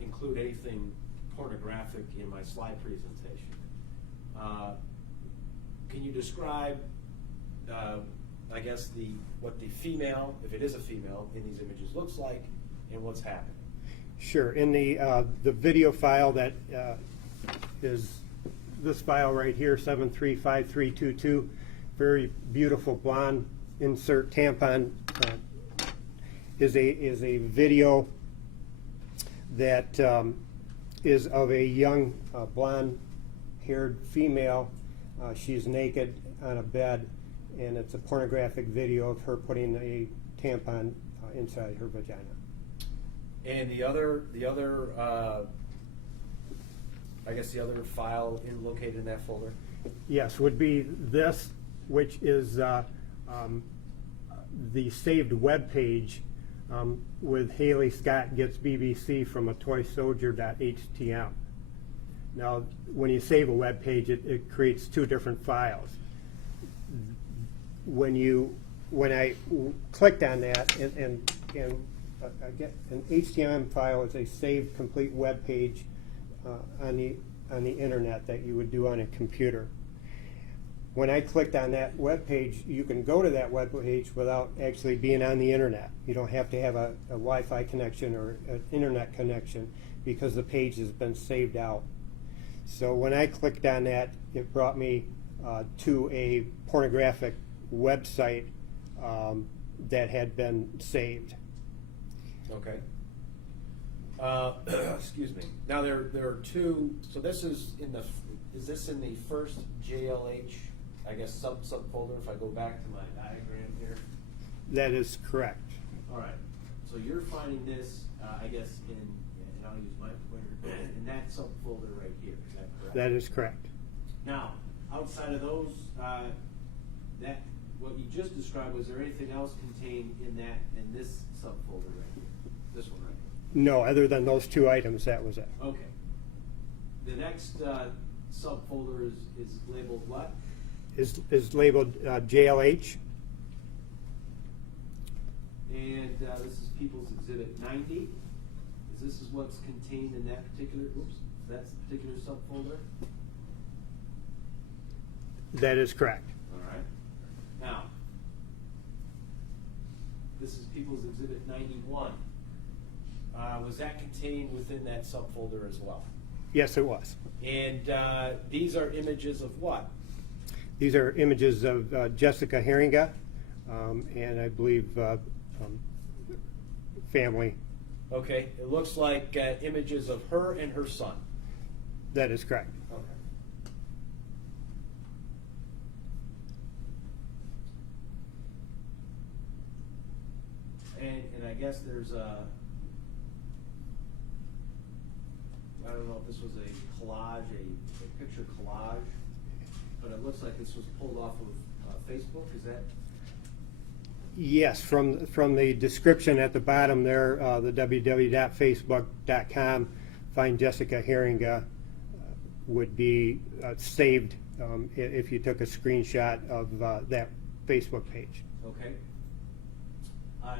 include anything pornographic in my slide presentation. Can you describe, I guess, what the female, if it is a female, in these images looks like and what's happening? Sure. In the video file that is this file right here, 735322, very beautiful blonde insert tampon, is a video that is of a young blonde-haired female. She's naked on a bed, and it's a pornographic video of her putting a tampon inside her vagina. And the other, I guess the other file located in that folder? Yes, would be this, which is the saved web page with Haley Scott gets BBC from a toysoldier.htm. Now, when you save a web page, it creates two different files. When I clicked on that, and I get an HTML file is a saved complete web page on the internet that you would do on a computer. When I clicked on that web page, you can go to that web page without actually being on the internet. You don't have to have a Wi-Fi connection or an internet connection because the page has been saved out. So when I clicked on that, it brought me to a pornographic website that had been saved. Okay. Excuse me. Now there are two. So this is this in the first JLH, I guess subfolder? If I go back to my diagram here. That is correct. All right. So you're finding this, I guess, and I'll use my pointer in that subfolder right here. Is that correct? That is correct. Now, outside of those, that what you just described, was there anything else contained in this subfolder right here? This one right here. No, other than those two items, that was it. Okay. The next subfolder is labeled what? Is labeled JLH. And this is People's Exhibit 90. This is what's contained in that particular, that's the particular subfolder? That is correct. All right. Now, this is People's Exhibit 91. was that contained within that subfolder as well? Yes, it was. And these are images of what? These are images of Jessica Heeringa, and I believe family. Okay, it looks like images of her and her son. That is correct. Okay. And I guess there's I don't know if this was a collage, a picture collage, but it looks like this was pulled off of Facebook, is that? Yes, from the description at the bottom there, the www.facebook.com, find Jessica Heeringa would be saved if you took a screenshot of that Facebook page. Okay.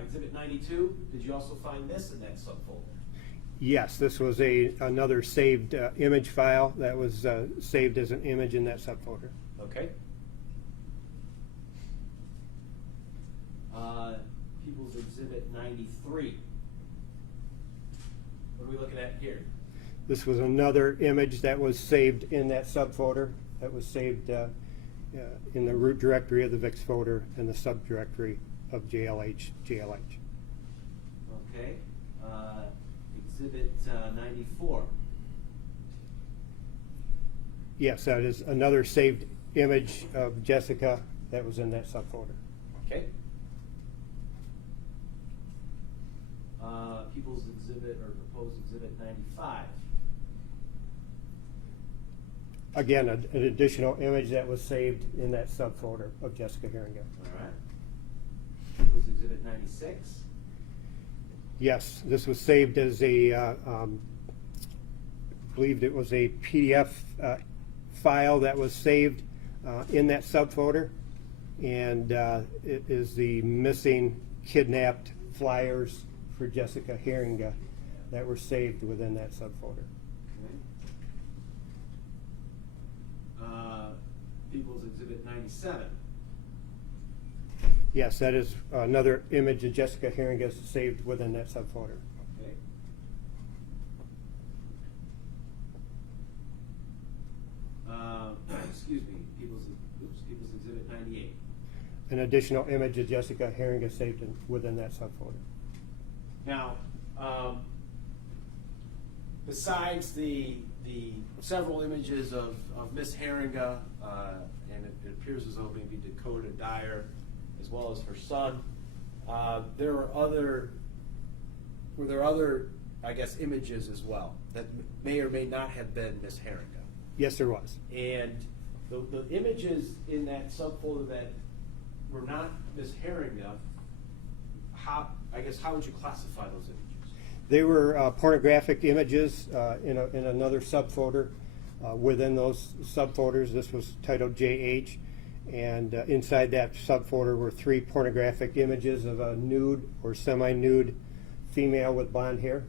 Exhibit 92, did you also find this in that subfolder? Yes, this was another saved image file that was saved as an image in that subfolder. Okay. People's Exhibit 93. What are we looking at here? This was another image that was saved in that subfolder, that was saved in the root directory of the VIX folder and the subdirectory of JLH. Okay. Exhibit 94. Yes, that is another saved image of Jessica that was in that subfolder. Okay. People's Exhibit or Proposed Exhibit 95. Again, an additional image that was saved in that subfolder of Jessica Heeringa. All right. People's Exhibit 96. Yes, this was saved as a, believed it was a PDF file that was saved in that subfolder, and it is the missing kidnapped flyers for Jessica Heeringa that were saved within that subfolder. Okay. People's Exhibit 97. Yes, that is another image of Jessica Heeringa saved within that subfolder. Okay. Excuse me, People's Exhibit 98. An additional image of Jessica Heeringa saved within that subfolder. Now, besides the several images of Miss Heeringa, and it appears as though maybe Dakota Dyer, as well as her son, were there other, I guess, images as well that may or may not have been Miss Heeringa? Yes, there was. And the images in that subfolder that were not Miss Heeringa, how would you classify those images? They were pornographic images in another subfolder. Within those subfolders, this was titled JH, and inside that subfolder were 3 pornographic images of a nude or semi-nude female with blonde hair.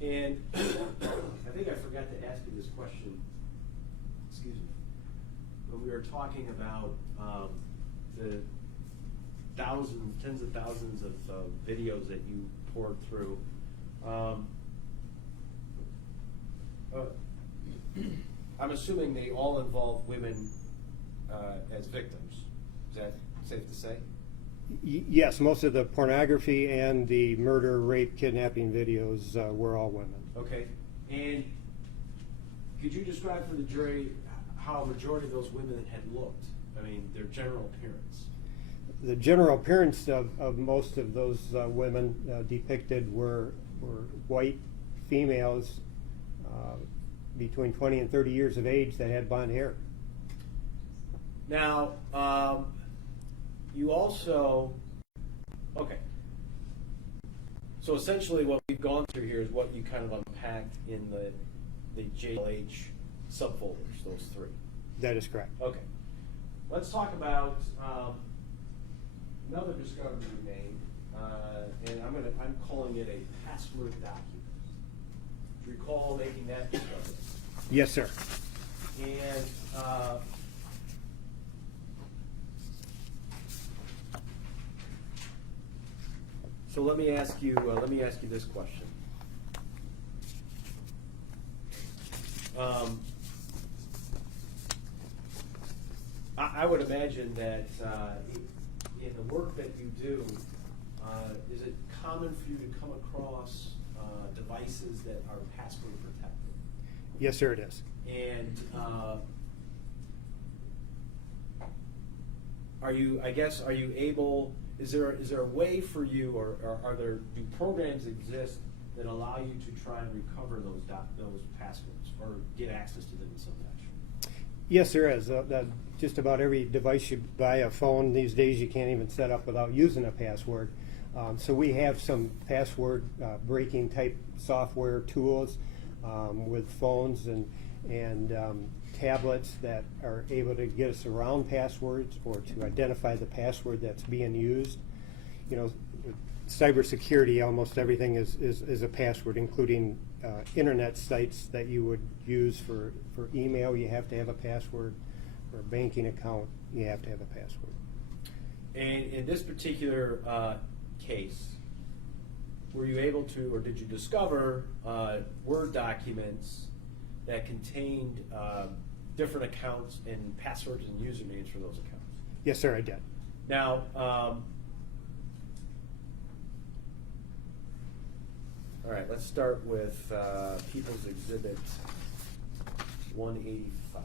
And I think I forgot to ask you this question, excuse me, when we were talking about the tens of thousands of videos that you poured through. I'm assuming they all involve women as victims. Is that safe to say? Yes, most of the pornography and the murder, rape, kidnapping videos were all women. Okay. And could you describe for the jury how a majority of those women had looked? I mean, their general appearance. The general appearance of most of those women depicted were white females between 20 and 30 years of age that had blonde hair. Now, you also, okay. So essentially what we've gone through here is what you kind of unpacked in the JLH subfolders, those 3. That is correct. Okay. Let's talk about another discovery we made, and I'm calling it a password document. Do you recall making that discovery? Yes, sir. And So let me ask you this question. I would imagine that in the work that you do, is it common for you to come across devices that are password protected? Yes, sir, it is. And are you able, is there a way for you, or do programs exist that allow you to try and recover those passwords or get access to them in some fashion? Yes, there is. Just about every device you buy, a phone these days, you can't even set up without using a password. So we have some password breaking type software tools with phones and tablets that are able to get us around passwords or to identify the password that's being used. You know, with cybersecurity, almost everything is a password, including internet sites that you would use for email. You have to have a password. For a banking account, you have to have a password. And in this particular case, were you able to, or did you discover Word documents that contained different accounts and passwords and usernames for those accounts? Yes, sir, I did. Now, all right, let's start with People's Exhibit 185.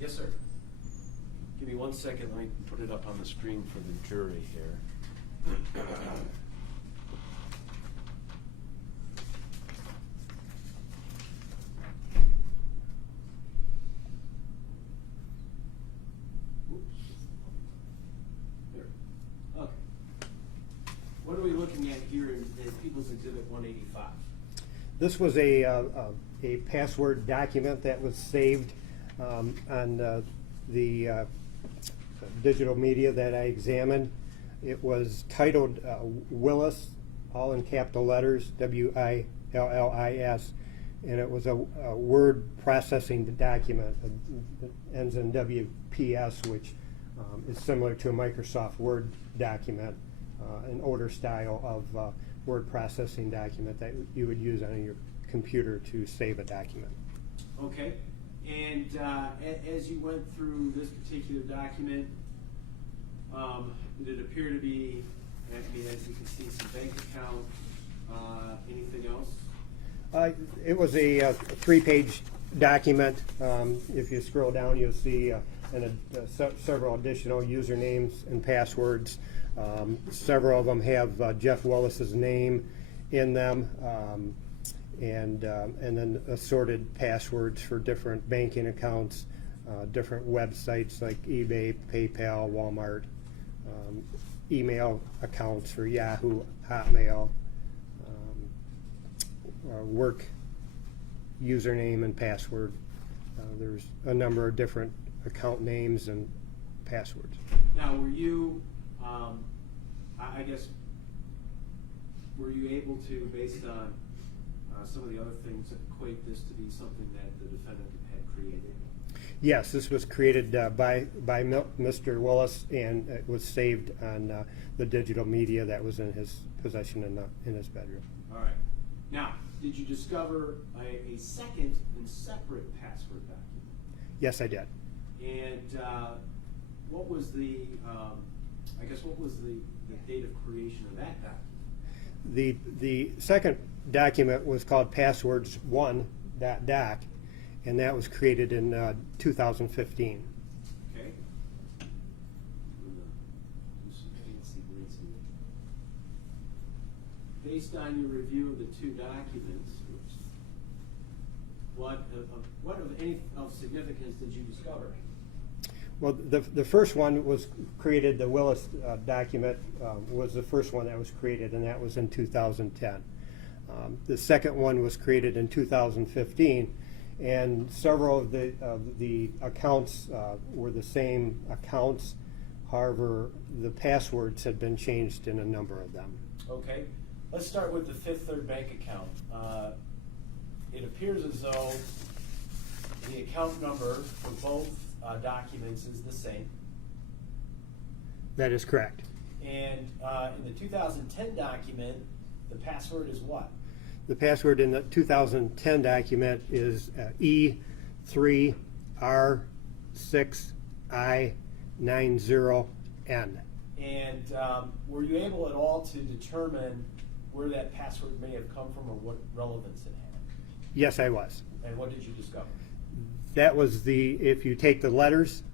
Yes, sir. Give me 1 second. Let me put it up on the screen for the jury here. Oops. There. Okay. What are we looking at here in People's Exhibit 185? This was a password document that was saved on the digital media that I examined. It was titled Willis, all in capital letters, W-I-L-L-I-S, and it was a word processing document. It ends in WPS, which is similar to a Microsoft Word document, an older style of word processing document that you would use on your computer to save a document. Okay. And as you went through this particular document, did it appear to be, I mean, as you can see, some bank account, anything else? It was a 3-page document. If you scroll down, you'll see several additional usernames and passwords. Several of them have Jeff Willis's name in them. And then assorted passwords for different banking accounts, different websites like eBay, PayPal, Walmart, email accounts for Yahoo, Hotmail, work username and password. There's a number of different account names and passwords. Now, were you, I guess, were you able to, based on some of the other things, equate this to be something that the defendant had created? Yes, this was created by Mr. Willis, and it was saved on the digital media that was in his possession in his bedroom. All right. Now, did you discover a second and separate password document? Yes, I did. And what was the, I guess, what was the date of creation of that document? The second document was called passwords1.doc, and that was created in 2015. Okay. Do some fancy rinsing. Based on your review of the two documents, what of significance did you discover? Well, the first one was created, the Willis document was the first one that was created, and that was in 2010. The second one was created in 2015, and several of the accounts were the same accounts. However, the passwords had been changed in a number of them. Okay. let's start with the Fifth Third Bank account. It appears as though the account number for both documents is the same. That is correct. And in the 2010 document, the password is what? The password in the 2010 document is E3R6I90N. And were you able at all to determine where that password may have come from or what relevance it had? Yes, I was. And what did you discover? That was if you take the letters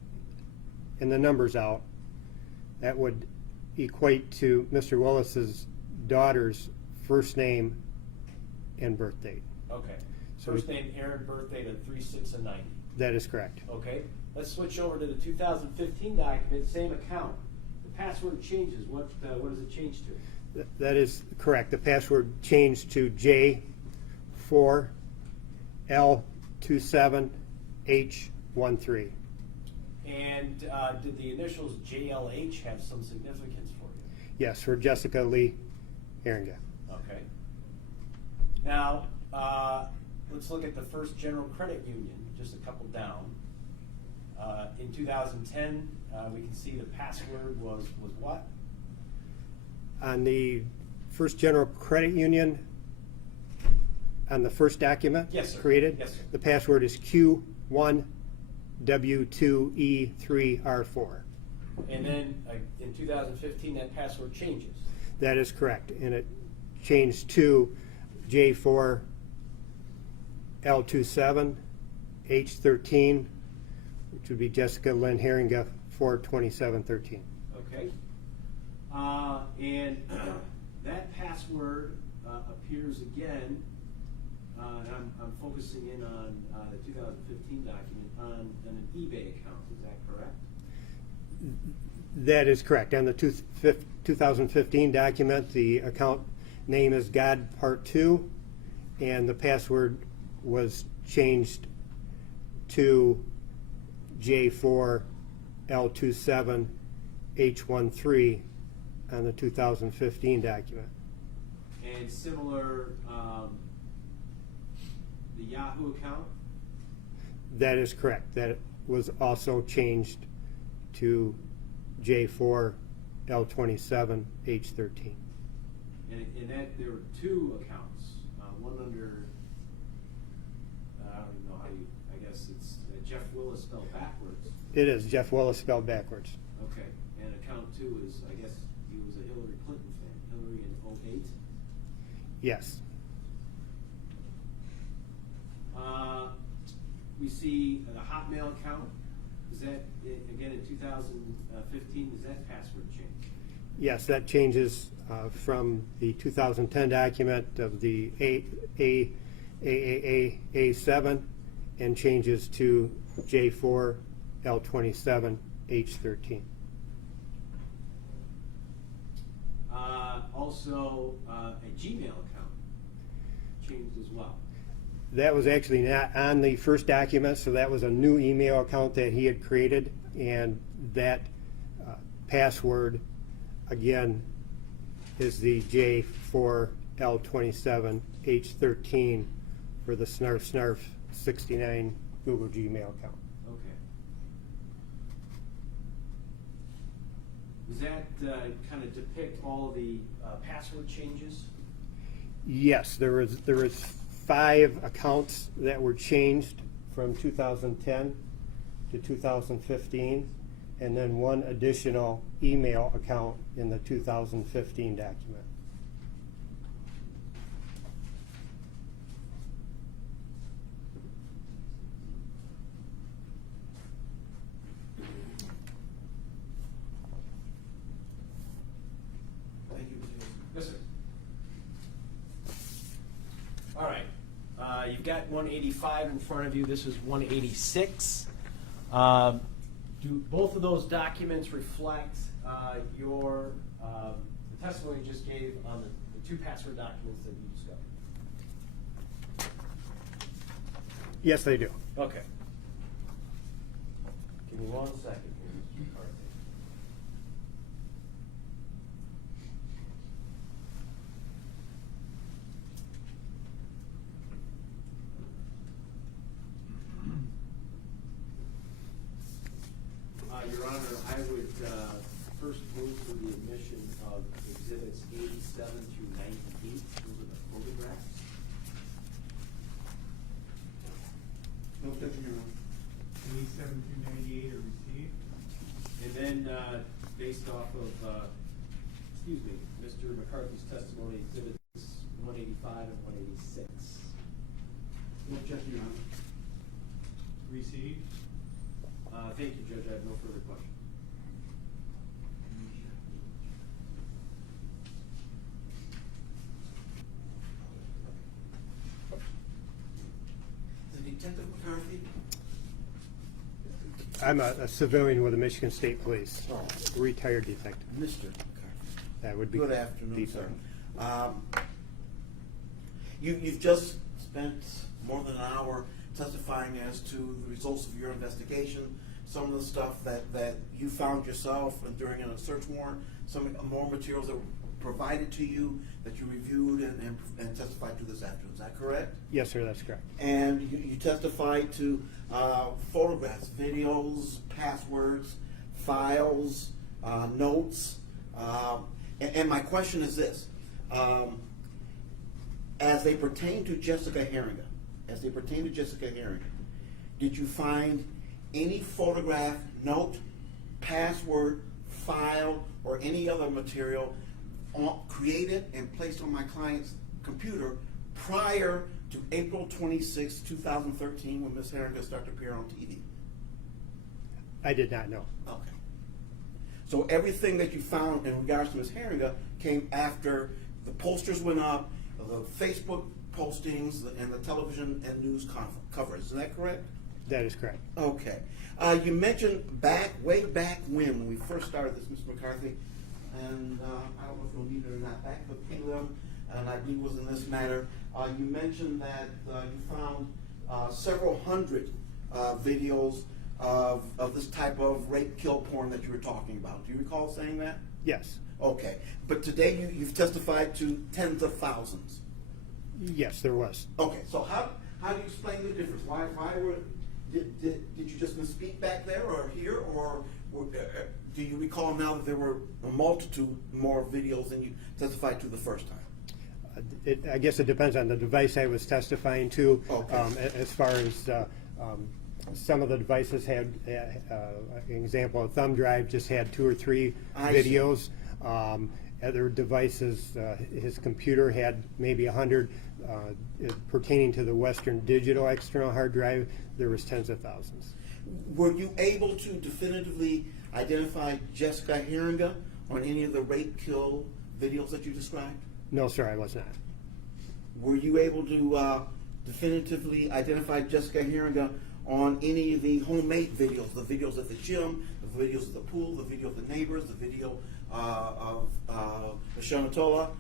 and the numbers out, that would equate to Mr. Willis's daughter's first name and birth date. Okay. So First name Aaron, birth date of 3/6/90. That is correct. Okay. Let's switch over to the 2015 document, same account. The password changes. What does it change to? That is correct. The password changed to J4L27H13. And did the initials JLH have some significance for you? Yes, for Jessica Lee Heeringa. Okay. Now, let's look at the First General Credit Union, just a couple down. In 2010, we can see the password was what? On the First General Credit Union, on the first document Yes, sir. created, Yes, sir. the password is Q1W2E3R4. And then in 2015, that password changes. That is correct, and it changed to J4L27H13, which would be Jessica Lynn Heeringa 42713. Okay. And that password appears again, and I'm focusing in on the 2015 document, on an eBay account. Is that correct? That is correct. On the 2015 document, the account name is God Part 2, and the password was changed to J4L27H13 on the 2015 document. And similar, the Yahoo account? That is correct. That was also changed to J4L27H13. And that there were two accounts, one under, I don't even know how you, I guess it's Jeff Willis spelled backwards. It is Jeff Willis spelled backwards. Okay, and account two is, I guess he was a Hillary Clinton fan, Hillary in 08. Yes. We see the Hotmail account. Is that, again, in 2015, does that password change? Yes, that changes from the 2010 document of the A7 and changes to J4L27H13. Also, a Gmail account changed as well. That was actually not on the first document, so that was a new email account that he had created, and that password, again, is the J4L27H13 for the Snarf 69 Google Gmail account. Okay. Does that kind of depict all the password changes? Yes, there was 5 accounts that were changed from 2010 to 2015, and then 1 additional email account in the 2015 document. Thank you, Mr. Wilson. Yes, sir. All right. You've got 185 in front of you. This is 186. Do both of those documents reflect your the testimony you just gave on the 2 password documents that you discovered? Yes, they do. Okay. Give me 1 second here, Mr. McCarthy. All Your Honor, I would first move for the admission of exhibits 87 through 98. Those are the photographs. No objection, Your Honor. 87 through 98 are received. And then, based off of, Mr. McCarthy's testimony, exhibits 185 and 186. No objection, Your Honor. Received. Thank you, Judge. I have no further questions. The Detective McCarthy? I'm a civilian with the Michigan State Police, Oh. retired detective. Mr. McCarthy. That would be. Good afternoon, sir. detective. You've just spent more than an hour testifying as to the results of your investigation, some of the stuff that you found yourself during a search warrant, some more materials that were provided to you that you reviewed and testified to this afternoon. Is that correct? Yes, sir, that's correct. And you testified to photographs, videos, passwords, files, notes. And my question is this. As they pertain to Jessica Heeringa, did you find any photograph, note, password, file, or any other material created and placed on my client's computer prior to April 26, 2013, when Ms. Heeringa started to appear on TV? I did not know. Okay. So everything that you found in regards to Ms. Heeringa came after the posters went up, the Facebook postings, and the television and news coverage. Is that correct? That is correct. Okay. You mentioned way back when we first started this, Mr. McCarthy, and I don't know if you'll need it or not, back at the prelim, and I believe was in this matter, you mentioned that you found several hundred videos of this type of rape, kill porn that you were talking about. Do you recall saying that? Yes. Okay. But today you've testified to tens of thousands. Yes, there was. Okay. So how do you explain the difference? Did you just misspeak back there or here, or do you recall now that there were a multitude more videos than you testified to the first time? I guess it depends on the device I was testifying to. Okay. As far as some of the devices had, an example, a thumb drive just had 2 or 3 videos. Other devices, his computer had maybe 100. Pertaining to the Western Digital external hard drive, there was tens of thousands. Were you able to definitively identify Jessica Heeringa on any of the rape, kill videos that you described? No, sir, I was not. Were you able to definitively identify Jessica Heeringa on any of the homemade videos, the videos at the gym, the videos of the pool, the video of the neighbors, the video of the Shanatola?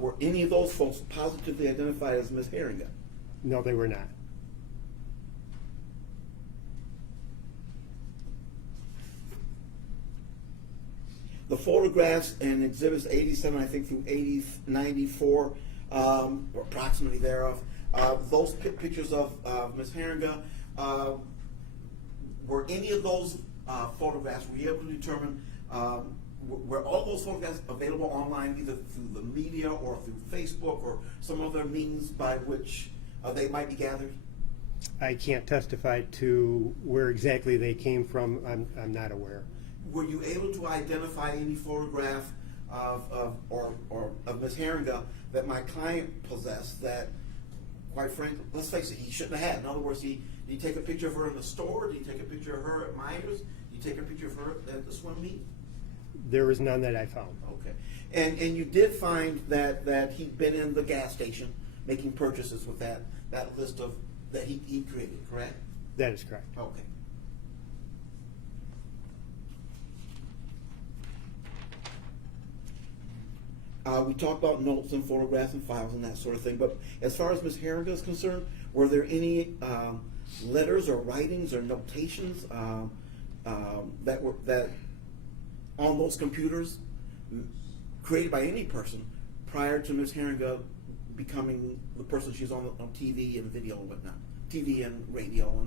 Were any of those folks positively identified as Ms. Heeringa? No, they were not. The photographs in exhibits 87, I think, through 94, or approximately thereof, those pictures of Ms. Heeringa, were any of those photographs, were you able to determine, were all those photographs available online either through the media or through Facebook or some other means by which they might be gathered? I can't testify to where exactly they came from. I'm not aware. Were you able to identify any photograph of Ms. Heeringa that my client possessed that, quite frankly, let's face it, he shouldn't have had? In other words, did he take a picture of her in the store? Did he take a picture of her at Myers? Did he take a picture of her at the swim meet? There was none that I found. Okay. And you did find that he'd been in the gas station making purchases with that list of that he created, correct? That is correct. Okay. We talked about notes and photographs and files and that sort of thing, but as far as Ms. Heeringa is concerned, were there any letters or writings or notations that on those computers created by any person prior to Ms. Heeringa becoming the person she's on TV and video and whatnot, TV and radio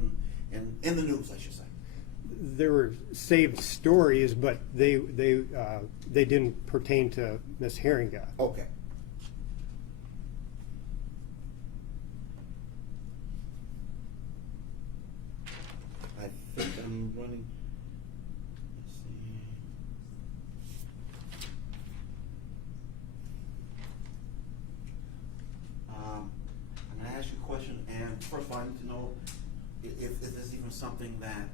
and in the news, I should say? There were saved stories, but they didn't pertain to Miss Heeringa. Okay. I think I'm running. Let's see. I'm going to ask you a question, and first of all, I need to know if this is even something that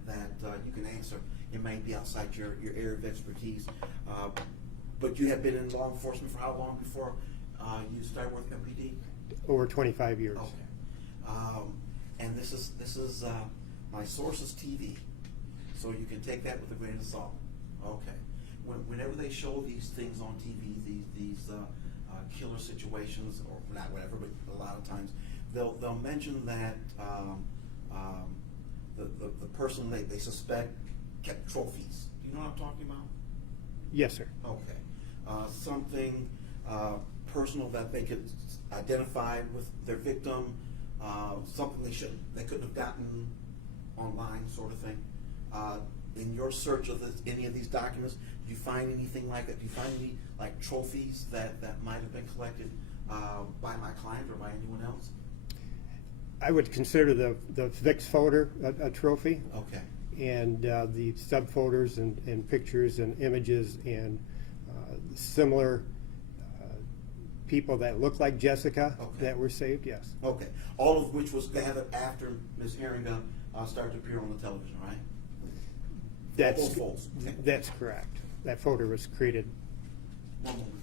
you can answer. It might be outside your area of expertise. But you have been in law enforcement for how long before you started working at PD? Over 25 years. Okay. And this is my source is TV, so you can take that with a grain of salt. Okay. Whenever they show these things on TV, these killer situations, or not whatever, but a lot of times they'll mention that the person they suspect kept trophies. Do you know what I'm talking about? Yes, sir. Okay. Something personal that they could identify with their victim, something they couldn't have gotten online, sort of thing. In your search of any of these documents, did you find anything like that? Do you find any like trophies that might have been collected by my client or by anyone else? I would consider the VIX folder a trophy. Okay. And the subfolders and pictures and images and similar people that look like Jessica that were saved, yes. Okay. All of which was gathered after Ms. Heeringa started to appear on the television, right? That's, Both folds. Okay. that's correct. That folder was created. One moment.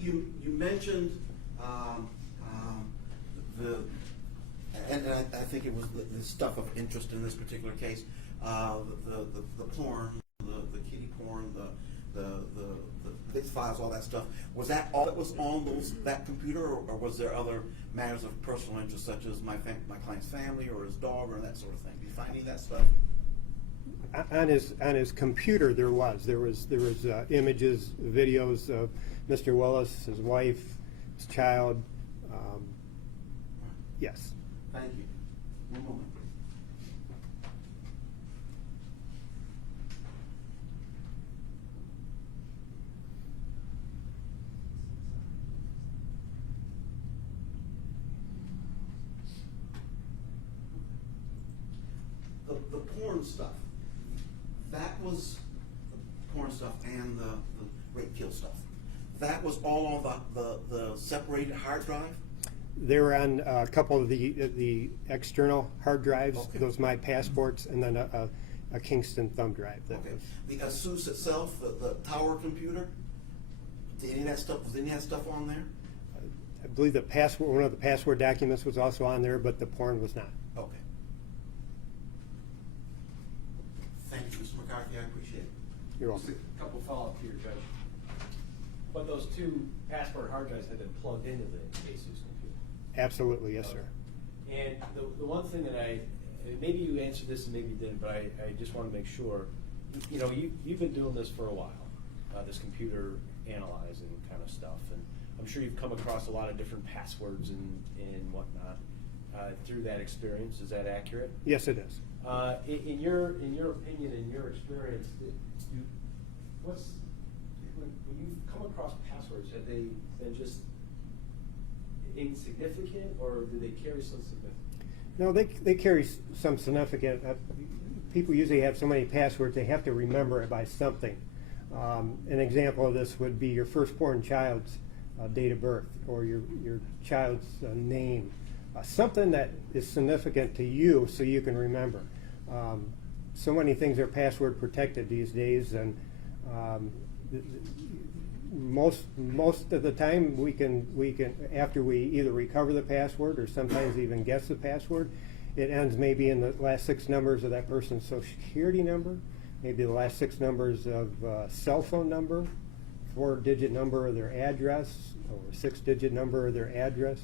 You mentioned and I think it was the stuff of interest in this particular case, the porn, the kiddie porn, the VIX files, all that stuff. Was that all that was on that computer, or was there other matters of personal interest, such as my client's family or his dog or that sort of thing? Did you find any of that stuff? On his computer, there was images, videos of Mr. Willis, his wife, his child. Yes. Thank you. One moment. The porn stuff. That was the porn stuff and the rape kill stuff. That was all on the separated hard drive? They were on a couple of the external hard drives, Okay. those My Passports, and then a Kingston thumb drive. Okay. The ASUS itself, the tower computer, was any of that stuff on there? I believe one of the password documents was also on there, but the porn was not. Okay. Thank you, Mr. McCarthy. I appreciate it. You're Just welcome. a couple follow-up here, Judge. But those two passport hard drives have been plugged into the ASUS computer. Absolutely, yes, sir. And the one thing that maybe you answered this and maybe you didn't, but I just want to make sure, you've been doing this for a while, this computer analyzing kind of stuff, and I'm sure you've come across a lot of different passwords and whatnot through that experience. Is that accurate? Yes, it is. In your opinion, in your experience, when you've come across passwords, have they been just insignificant, or do they carry some significance? No, they carry some significant. People usually have so many passwords they have to remember it by something. An example of this would be your firstborn child's date of birth, or your child's name, something that is significant to you so you can remember. So many things are password protected these days, and most of the time we can after we either recover the password or sometimes even guess the password, it ends maybe in the last 6 numbers of that person's social security number, maybe the last 6 numbers of cell phone number, 4-digit number of their address, or 6-digit number of their address,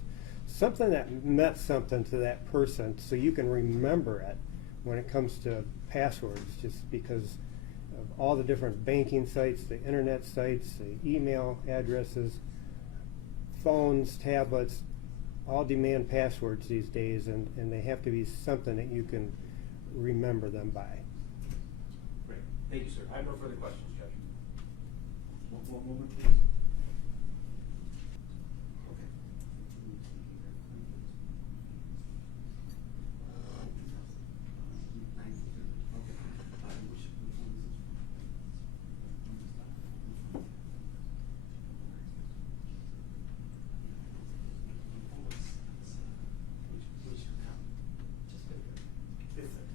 something that meant something to that person so you can remember it when it comes to passwords, just because of all the different banking sites, the internet sites, the email addresses, phones, tablets, all demand passwords these days, and they have to be something that you can remember them by. Great. Thank you, sir. I have no further questions, Judge. One moment, please. Okay.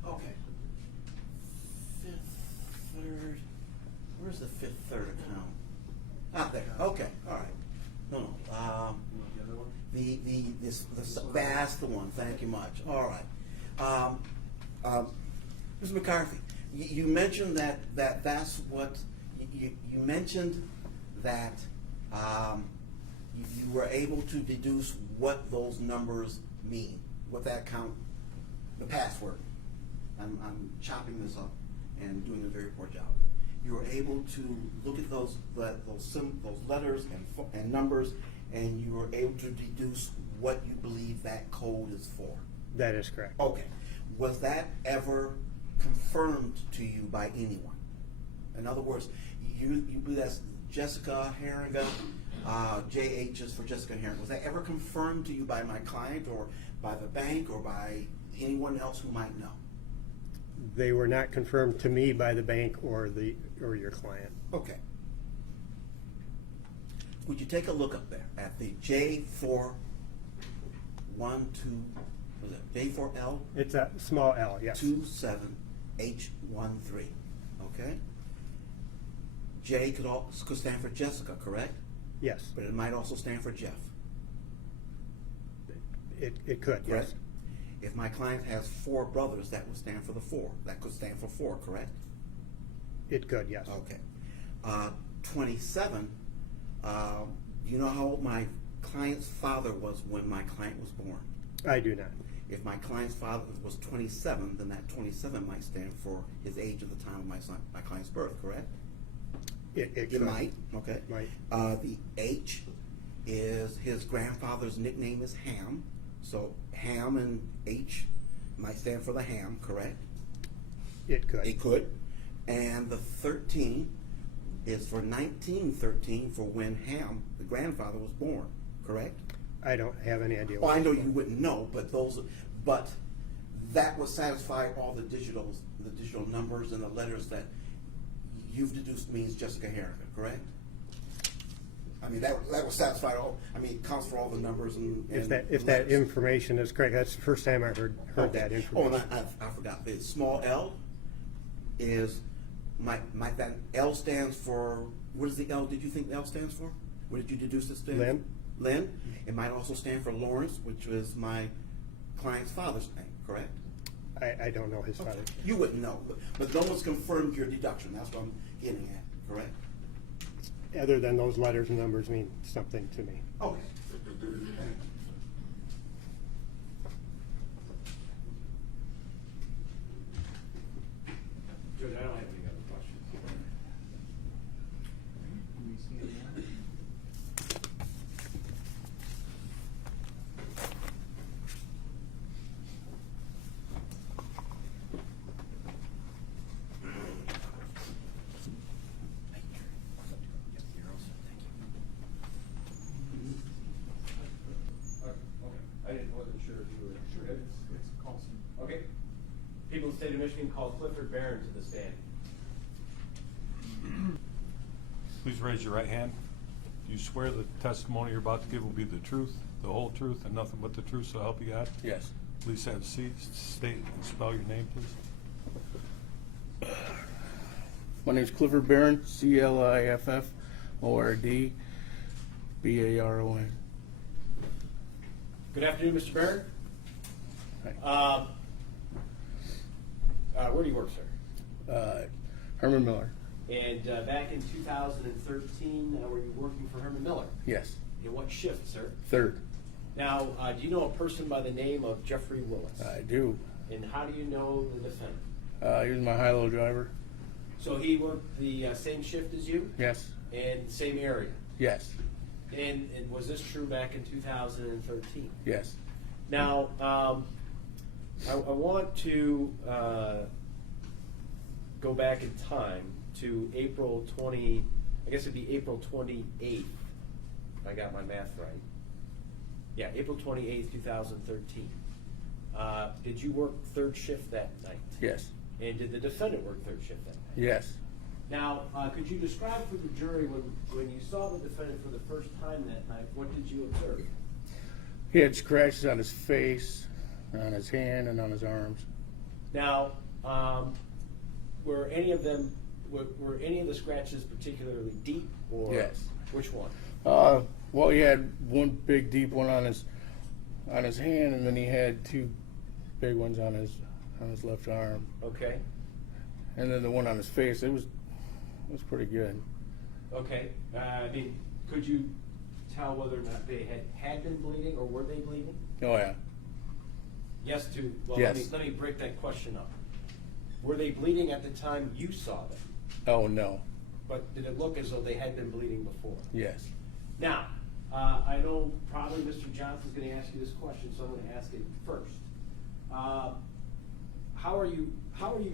Okay. Fifth Third. Where's the Fifth Third account? Ah, there. Okay. All right. No. That's the one. Thank you much. All right. Mr. McCarthy, you mentioned that's what you mentioned that you were able to deduce what those numbers mean, what that count, the password. I'm chopping this up and doing a very poor job of it. You were able to look at those letters and numbers, and you were able to deduce what you believe that code is for. That is correct. Okay. Was that ever confirmed to you by anyone? In other words, you that's Jessica Heeringa, JH is for Jessica Heeringa. Was that ever confirmed to you by my client or by the bank or by anyone else who might know? They were not confirmed to me by the bank or your client. Okay. Would you take a look up there at the J412, was it J4L? It's a small L, yes. 27H13. Okay? J could stand for Jessica, correct? Yes, But it might also stand for Jeff. it could, yes. Correct? If my client has 4 brothers, that would stand for the 4. That could stand for 4, correct? It could, yes. Okay. 27, do you know how old my client's father was when my client was born? I do not. If my client's father was 27, then that 27 might stand for his age at the time of my client's birth, correct? It It might, okay. Might. The H is his grandfather's nickname is Ham, so Ham and H might stand for the Ham, correct? It could. It could. And the 13 is for 1913 for when Ham, the grandfather, was born, correct? I don't have any idea. Oh, I know you wouldn't know, but that would satisfy all the digital numbers and the letters that you've deduced means Jessica Heeringa, correct? I mean, that would satisfy all. I mean, it counts for all the numbers and If that letters. information is correct, that's the first time I heard Okay. that Oh, information. and I forgot. The small L is that L stands for. What is the L? Did you think L stands for? What did you deduce it stands? Lynn. Lynn. It might also stand for Lawrence, which was my client's father's name, correct? I don't know his father. Okay. You wouldn't know, but no one's confirmed your deduction. That's what I'm getting at, correct? Other than those letters and numbers mean something to me. Okay. Judge, I don't have any other questions. Can we see it now? I wasn't sure if you were. Sure, it's Carlson. Okay. People of the state of Michigan call Clifford Barron to the stand. Please raise your right hand. Do you swear the testimony you're about to give will be the truth, the whole truth, and nothing but the truth, so help you God? Yes. Please have a seat. State and spell your name, please. My name is Clifford Barron, CLIFFORD BARON. Good afternoon, Mr. Barron. Hi. Where do you work, sir? Herman Miller. And back in 2013, were you working for Herman Miller? Yes. In what shift, sir? Third. Now, do you know a person by the name of Jeffrey Willis? I do. And how do you know the defendant? He was my high-low driver. So he worked the same shift as you? Yes. And same area? Yes. And was this true back in 2013? Yes. Now, I want to go back in time to April 20, I guess it'd be April 28th, if I got my math right. Yeah, April 28th, 2013. Did you work third shift that night? Yes. And did the defendant work third shift that night? Yes. Now, could you describe for the jury when you saw the defendant for the first time that night, what did you observe? He had scratches on his face, on his hand, and on his arms. Now, were any of them, were any of the scratches particularly deep, or? Yes. Which one? Well, he had one big deep one on his hand, and then he had two big ones on his left arm, Okay, and then the one on his face. It was pretty good. okay. I mean, could you tell whether or not they had been bleeding, or were they bleeding? Oh yeah. Yes to, well, Yes. let me break that question up. Were they bleeding at the time you saw them? Oh no. But did it look as though they had been bleeding before? Yes. Now, I know probably Mr. Johnson's going to ask you this question, so I'm going to ask it first. How are you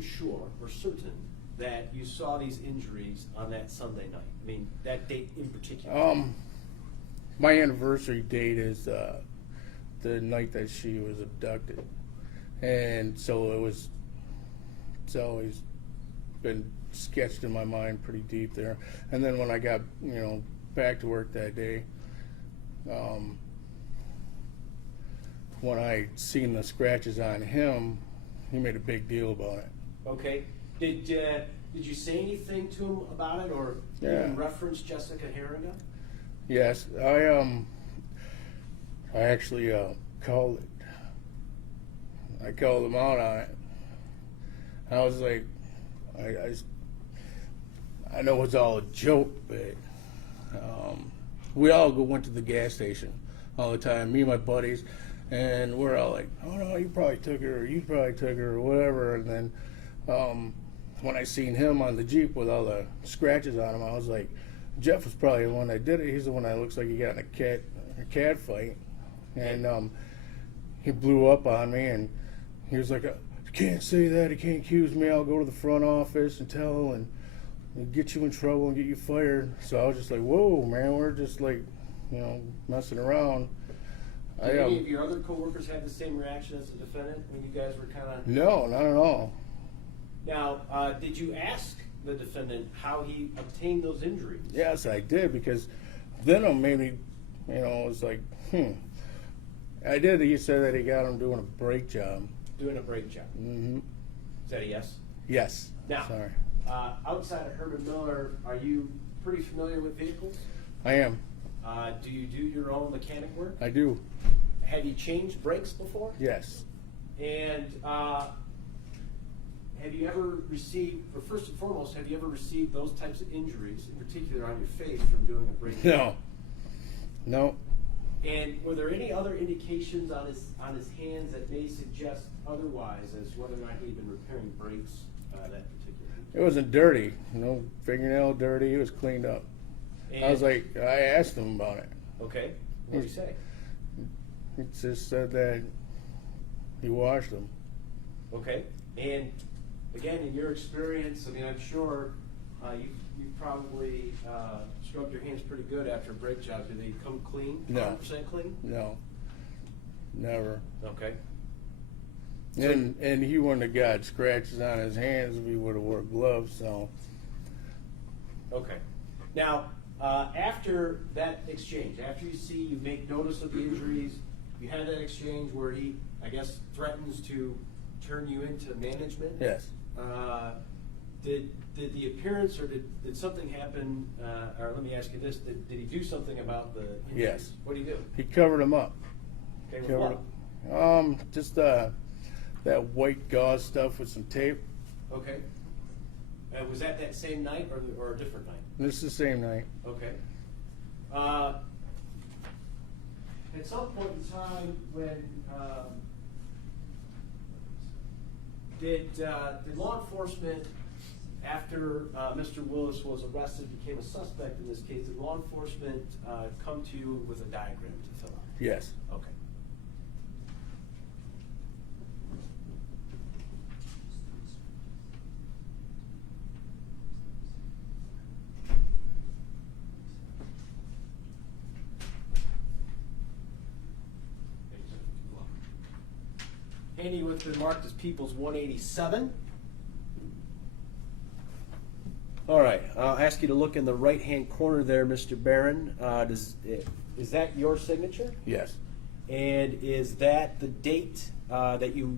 sure or certain that you saw these injuries on that Sunday night? I mean, that date in particular. My anniversary date is the night that she was abducted, and so it's always been sketched in my mind pretty deep there. And then when I got back to work that day, when I seen the scratches on him, he made a big deal about it. Okay. Did you say anything to him about it, or Yeah. even reference Jessica Heeringa? Yes, I actually called it. I called him out on it. I was like, I know it's all a joke, but we all went to the gas station all the time, me and my buddies, and we're all like, oh no, you probably took her, or you probably took her, or whatever. And then when I seen him on the Jeep with all the scratches on him, I was like, Jeff was probably the one that did it. He's the one that looks like he got in a cat fight, and he blew up on me, and he was like, you can't say that, you can't accuse me, I'll go to the front office and tell and get you in trouble and get you fired. So I was just like, whoa, man, we're just like, messing around. Did any of your other coworkers have the same reaction as the defendant when you guys were kind of? No, not at all. Now, did you ask the defendant how he obtained those injuries? Yes, I did, because then it made me, it was like, I did. He said that he got him doing a brake job. Doing a brake job. Mm-hmm. Is that a yes? Yes. Now, Sorry. Outside of Herman Miller, are you pretty familiar with vehicles? I am. Do you do your own mechanic work? I do. Have you changed brakes before? Yes. And have you ever received, or first and foremost, have you ever received those types of injuries, in particular on your face, from doing a brake job? No. No. And were there any other indications on his hands that may suggest otherwise as whether or not he'd been repairing brakes that particular? It wasn't dirty. No fingernail dirty. It was cleaned up. I was like, I asked him about it. Okay. What did he say? He just said that he washed them. Okay. And again, in your experience, I mean, I'm sure you've probably scrubbed your hands pretty good after a brake job. Do they come clean? No. 100% clean? No. Never. Okay. And he wouldn't have got scratches on his hands if he would have wore gloves. So. Okay. Now, after that exchange, after you make notice of the injuries, you had that exchange where he, I guess, threatens to turn you into management. Yes. Did the appearance, or did something happen? Or let me ask you this: did he do something about the injuries? Yes. What did he do? He covered them up. Okay, with what? Just that white gauze stuff with some tape. Okay. Was that same night or a different night? This is the same night. Okay. At some point in time, when did law enforcement after Mr. Willis was arrested, became a suspect in this case, did law enforcement come to you with a diagram to fill out? Yes. Okay. Handy with the marked as People's 187. All right, I'll ask you to look in the right-hand corner there, Mr. Barron. Is that your signature? Yes. And is that the date that you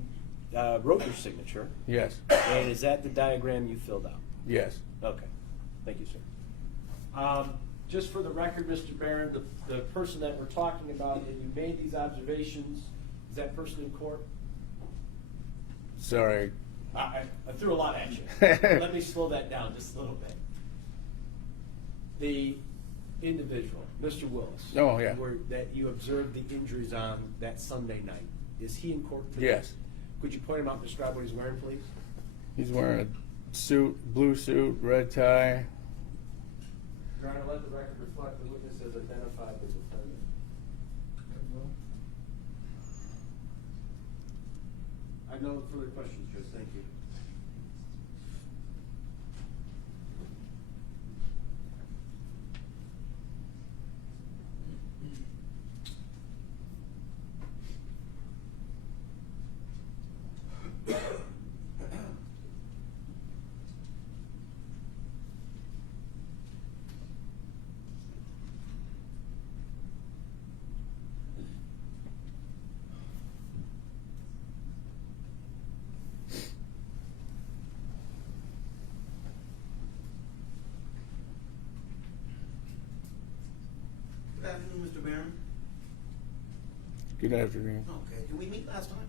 wrote your signature? Yes. And is that the diagram you filled out? Yes. Okay, thank you, sir. Just for the record, Mr. Barron, the person that we're talking about, and you made these observations, is that person in court? Sorry. I threw a lot at you. Let me slow that down just a little bit. The individual, Mr. Willis. Oh, yeah. That you observed the injuries on that Sunday night. Is he in court today? Yes. Could you point him out and describe what he's wearing, please? He's wearing a suit, blue suit, red tie. Your Honor, let the record reflect the witness as identified the defendant. I have no further questions, Judge. Thank you. Good afternoon, Mr. Barron. Good afternoon. Okay, did we meet last time?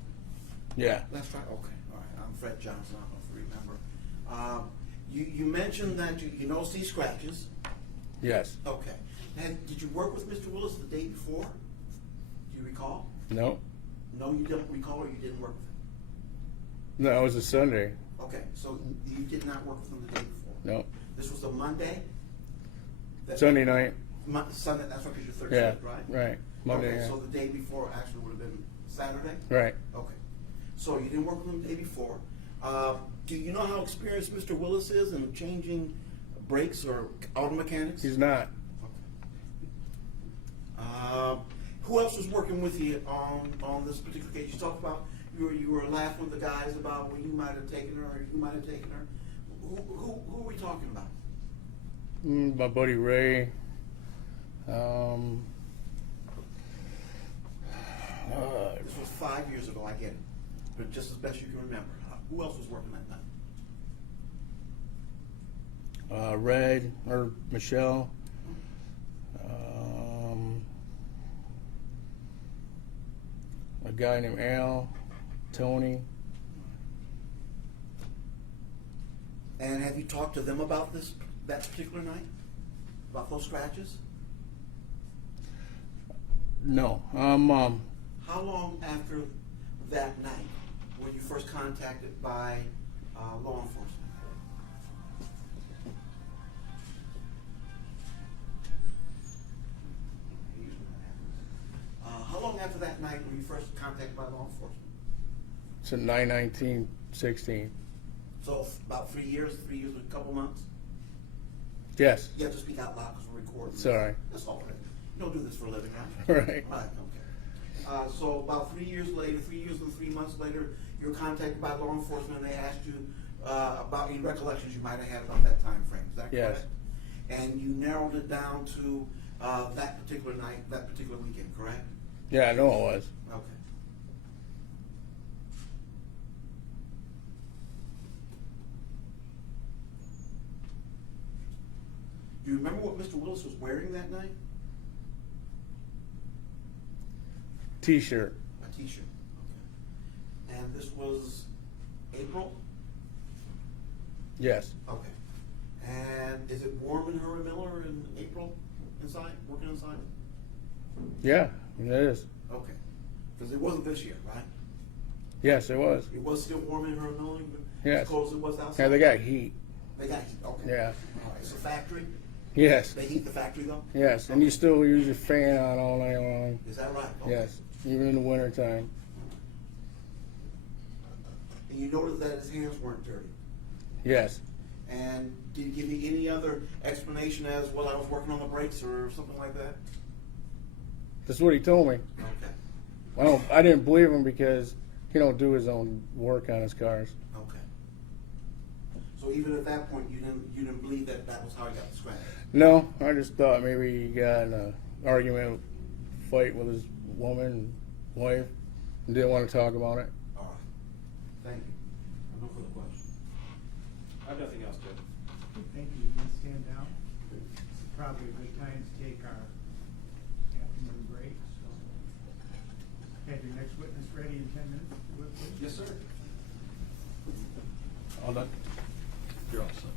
Yeah. Last time, okay, all right. I'm Fred Johnson, I don't know if you remember. You mentioned that you noticed these scratches. Yes. Okay. And did you work with Mr. Willis the day before? Do you recall? No. No, you don't recall, or you didn't work with him? No, it was a Sunday. Okay, so you did not work with him the day before? No. This was the Monday? Sunday night. Sunday, that's what your third Yeah. shift, right? Right. Monday. Okay, Yeah. so the day before actually would have been Saturday? Right. Okay. So you didn't work with him the day before. Do you know how experienced Mr. Willis is in changing brakes or auto mechanics? He's not. Who else was working with you on this particular case? You talked about you were laughing with the guys about when you might have taken her or you might have taken her. Who are we talking about? My buddy Ray. This was 5 years ago, I get it. But just as best you can remember. Who else was working that night? Red or Michelle. A guy named Al, Tony. And have you talked to them about that particular night? About those scratches? No. How long after that night were you first contacted by law enforcement? How long after that night were you first contacted by law enforcement? It's in 9/19/16. So about 3 years, 3 years and a couple months? Yes. You have to speak out loud because we're recording. Sorry. That's all right. You don't do this for a living, right? Right. Right, okay. So about 3 years later, 3 years and 3 months later, you were contacted by law enforcement and they asked you about any recollections you might have had about that time frame. Is that Yes. correct? And you narrowed it down to that particular night, that particular weekend, correct? Yeah, I know it was. Okay. Do you remember what Mr. Willis was wearing that night? T-shirt. A t-shirt. Okay. And this was April? Yes. Okay. And is it warm in Heeringa Miller in April inside, working inside? Yeah, it is. Okay. Because it wasn't this year, right? Yes, it was. It was still warm in Heeringa Miller, even Yes. as cold as it was outside? Yeah, they got heat. They got heat, okay. Yeah. All right, it's a factory? Yes. They heat the factory though? Yes, and you still use your fan on all night long. Is that right? Okay. Yes, even in the wintertime. And you noticed that his hands weren't dirty? Yes. And did he give you any other explanation as, well, I was working on the brakes or something like that? That's what he told me. Okay. I didn't believe him because he don't do his own work on his cars. Okay. So even at that point, you didn't believe that that was how he got the scratch? No, I just thought maybe he got in an argument, fight with his woman, wife, and didn't want to talk about it. All right. Thank you. No further questions. I have nothing else, Judge. Thank you. You can stand down. It's probably a good time to take our afternoon break, so. Have your next witness ready in 10 minutes, if you would, please. Yes, sir. All done? You're all set.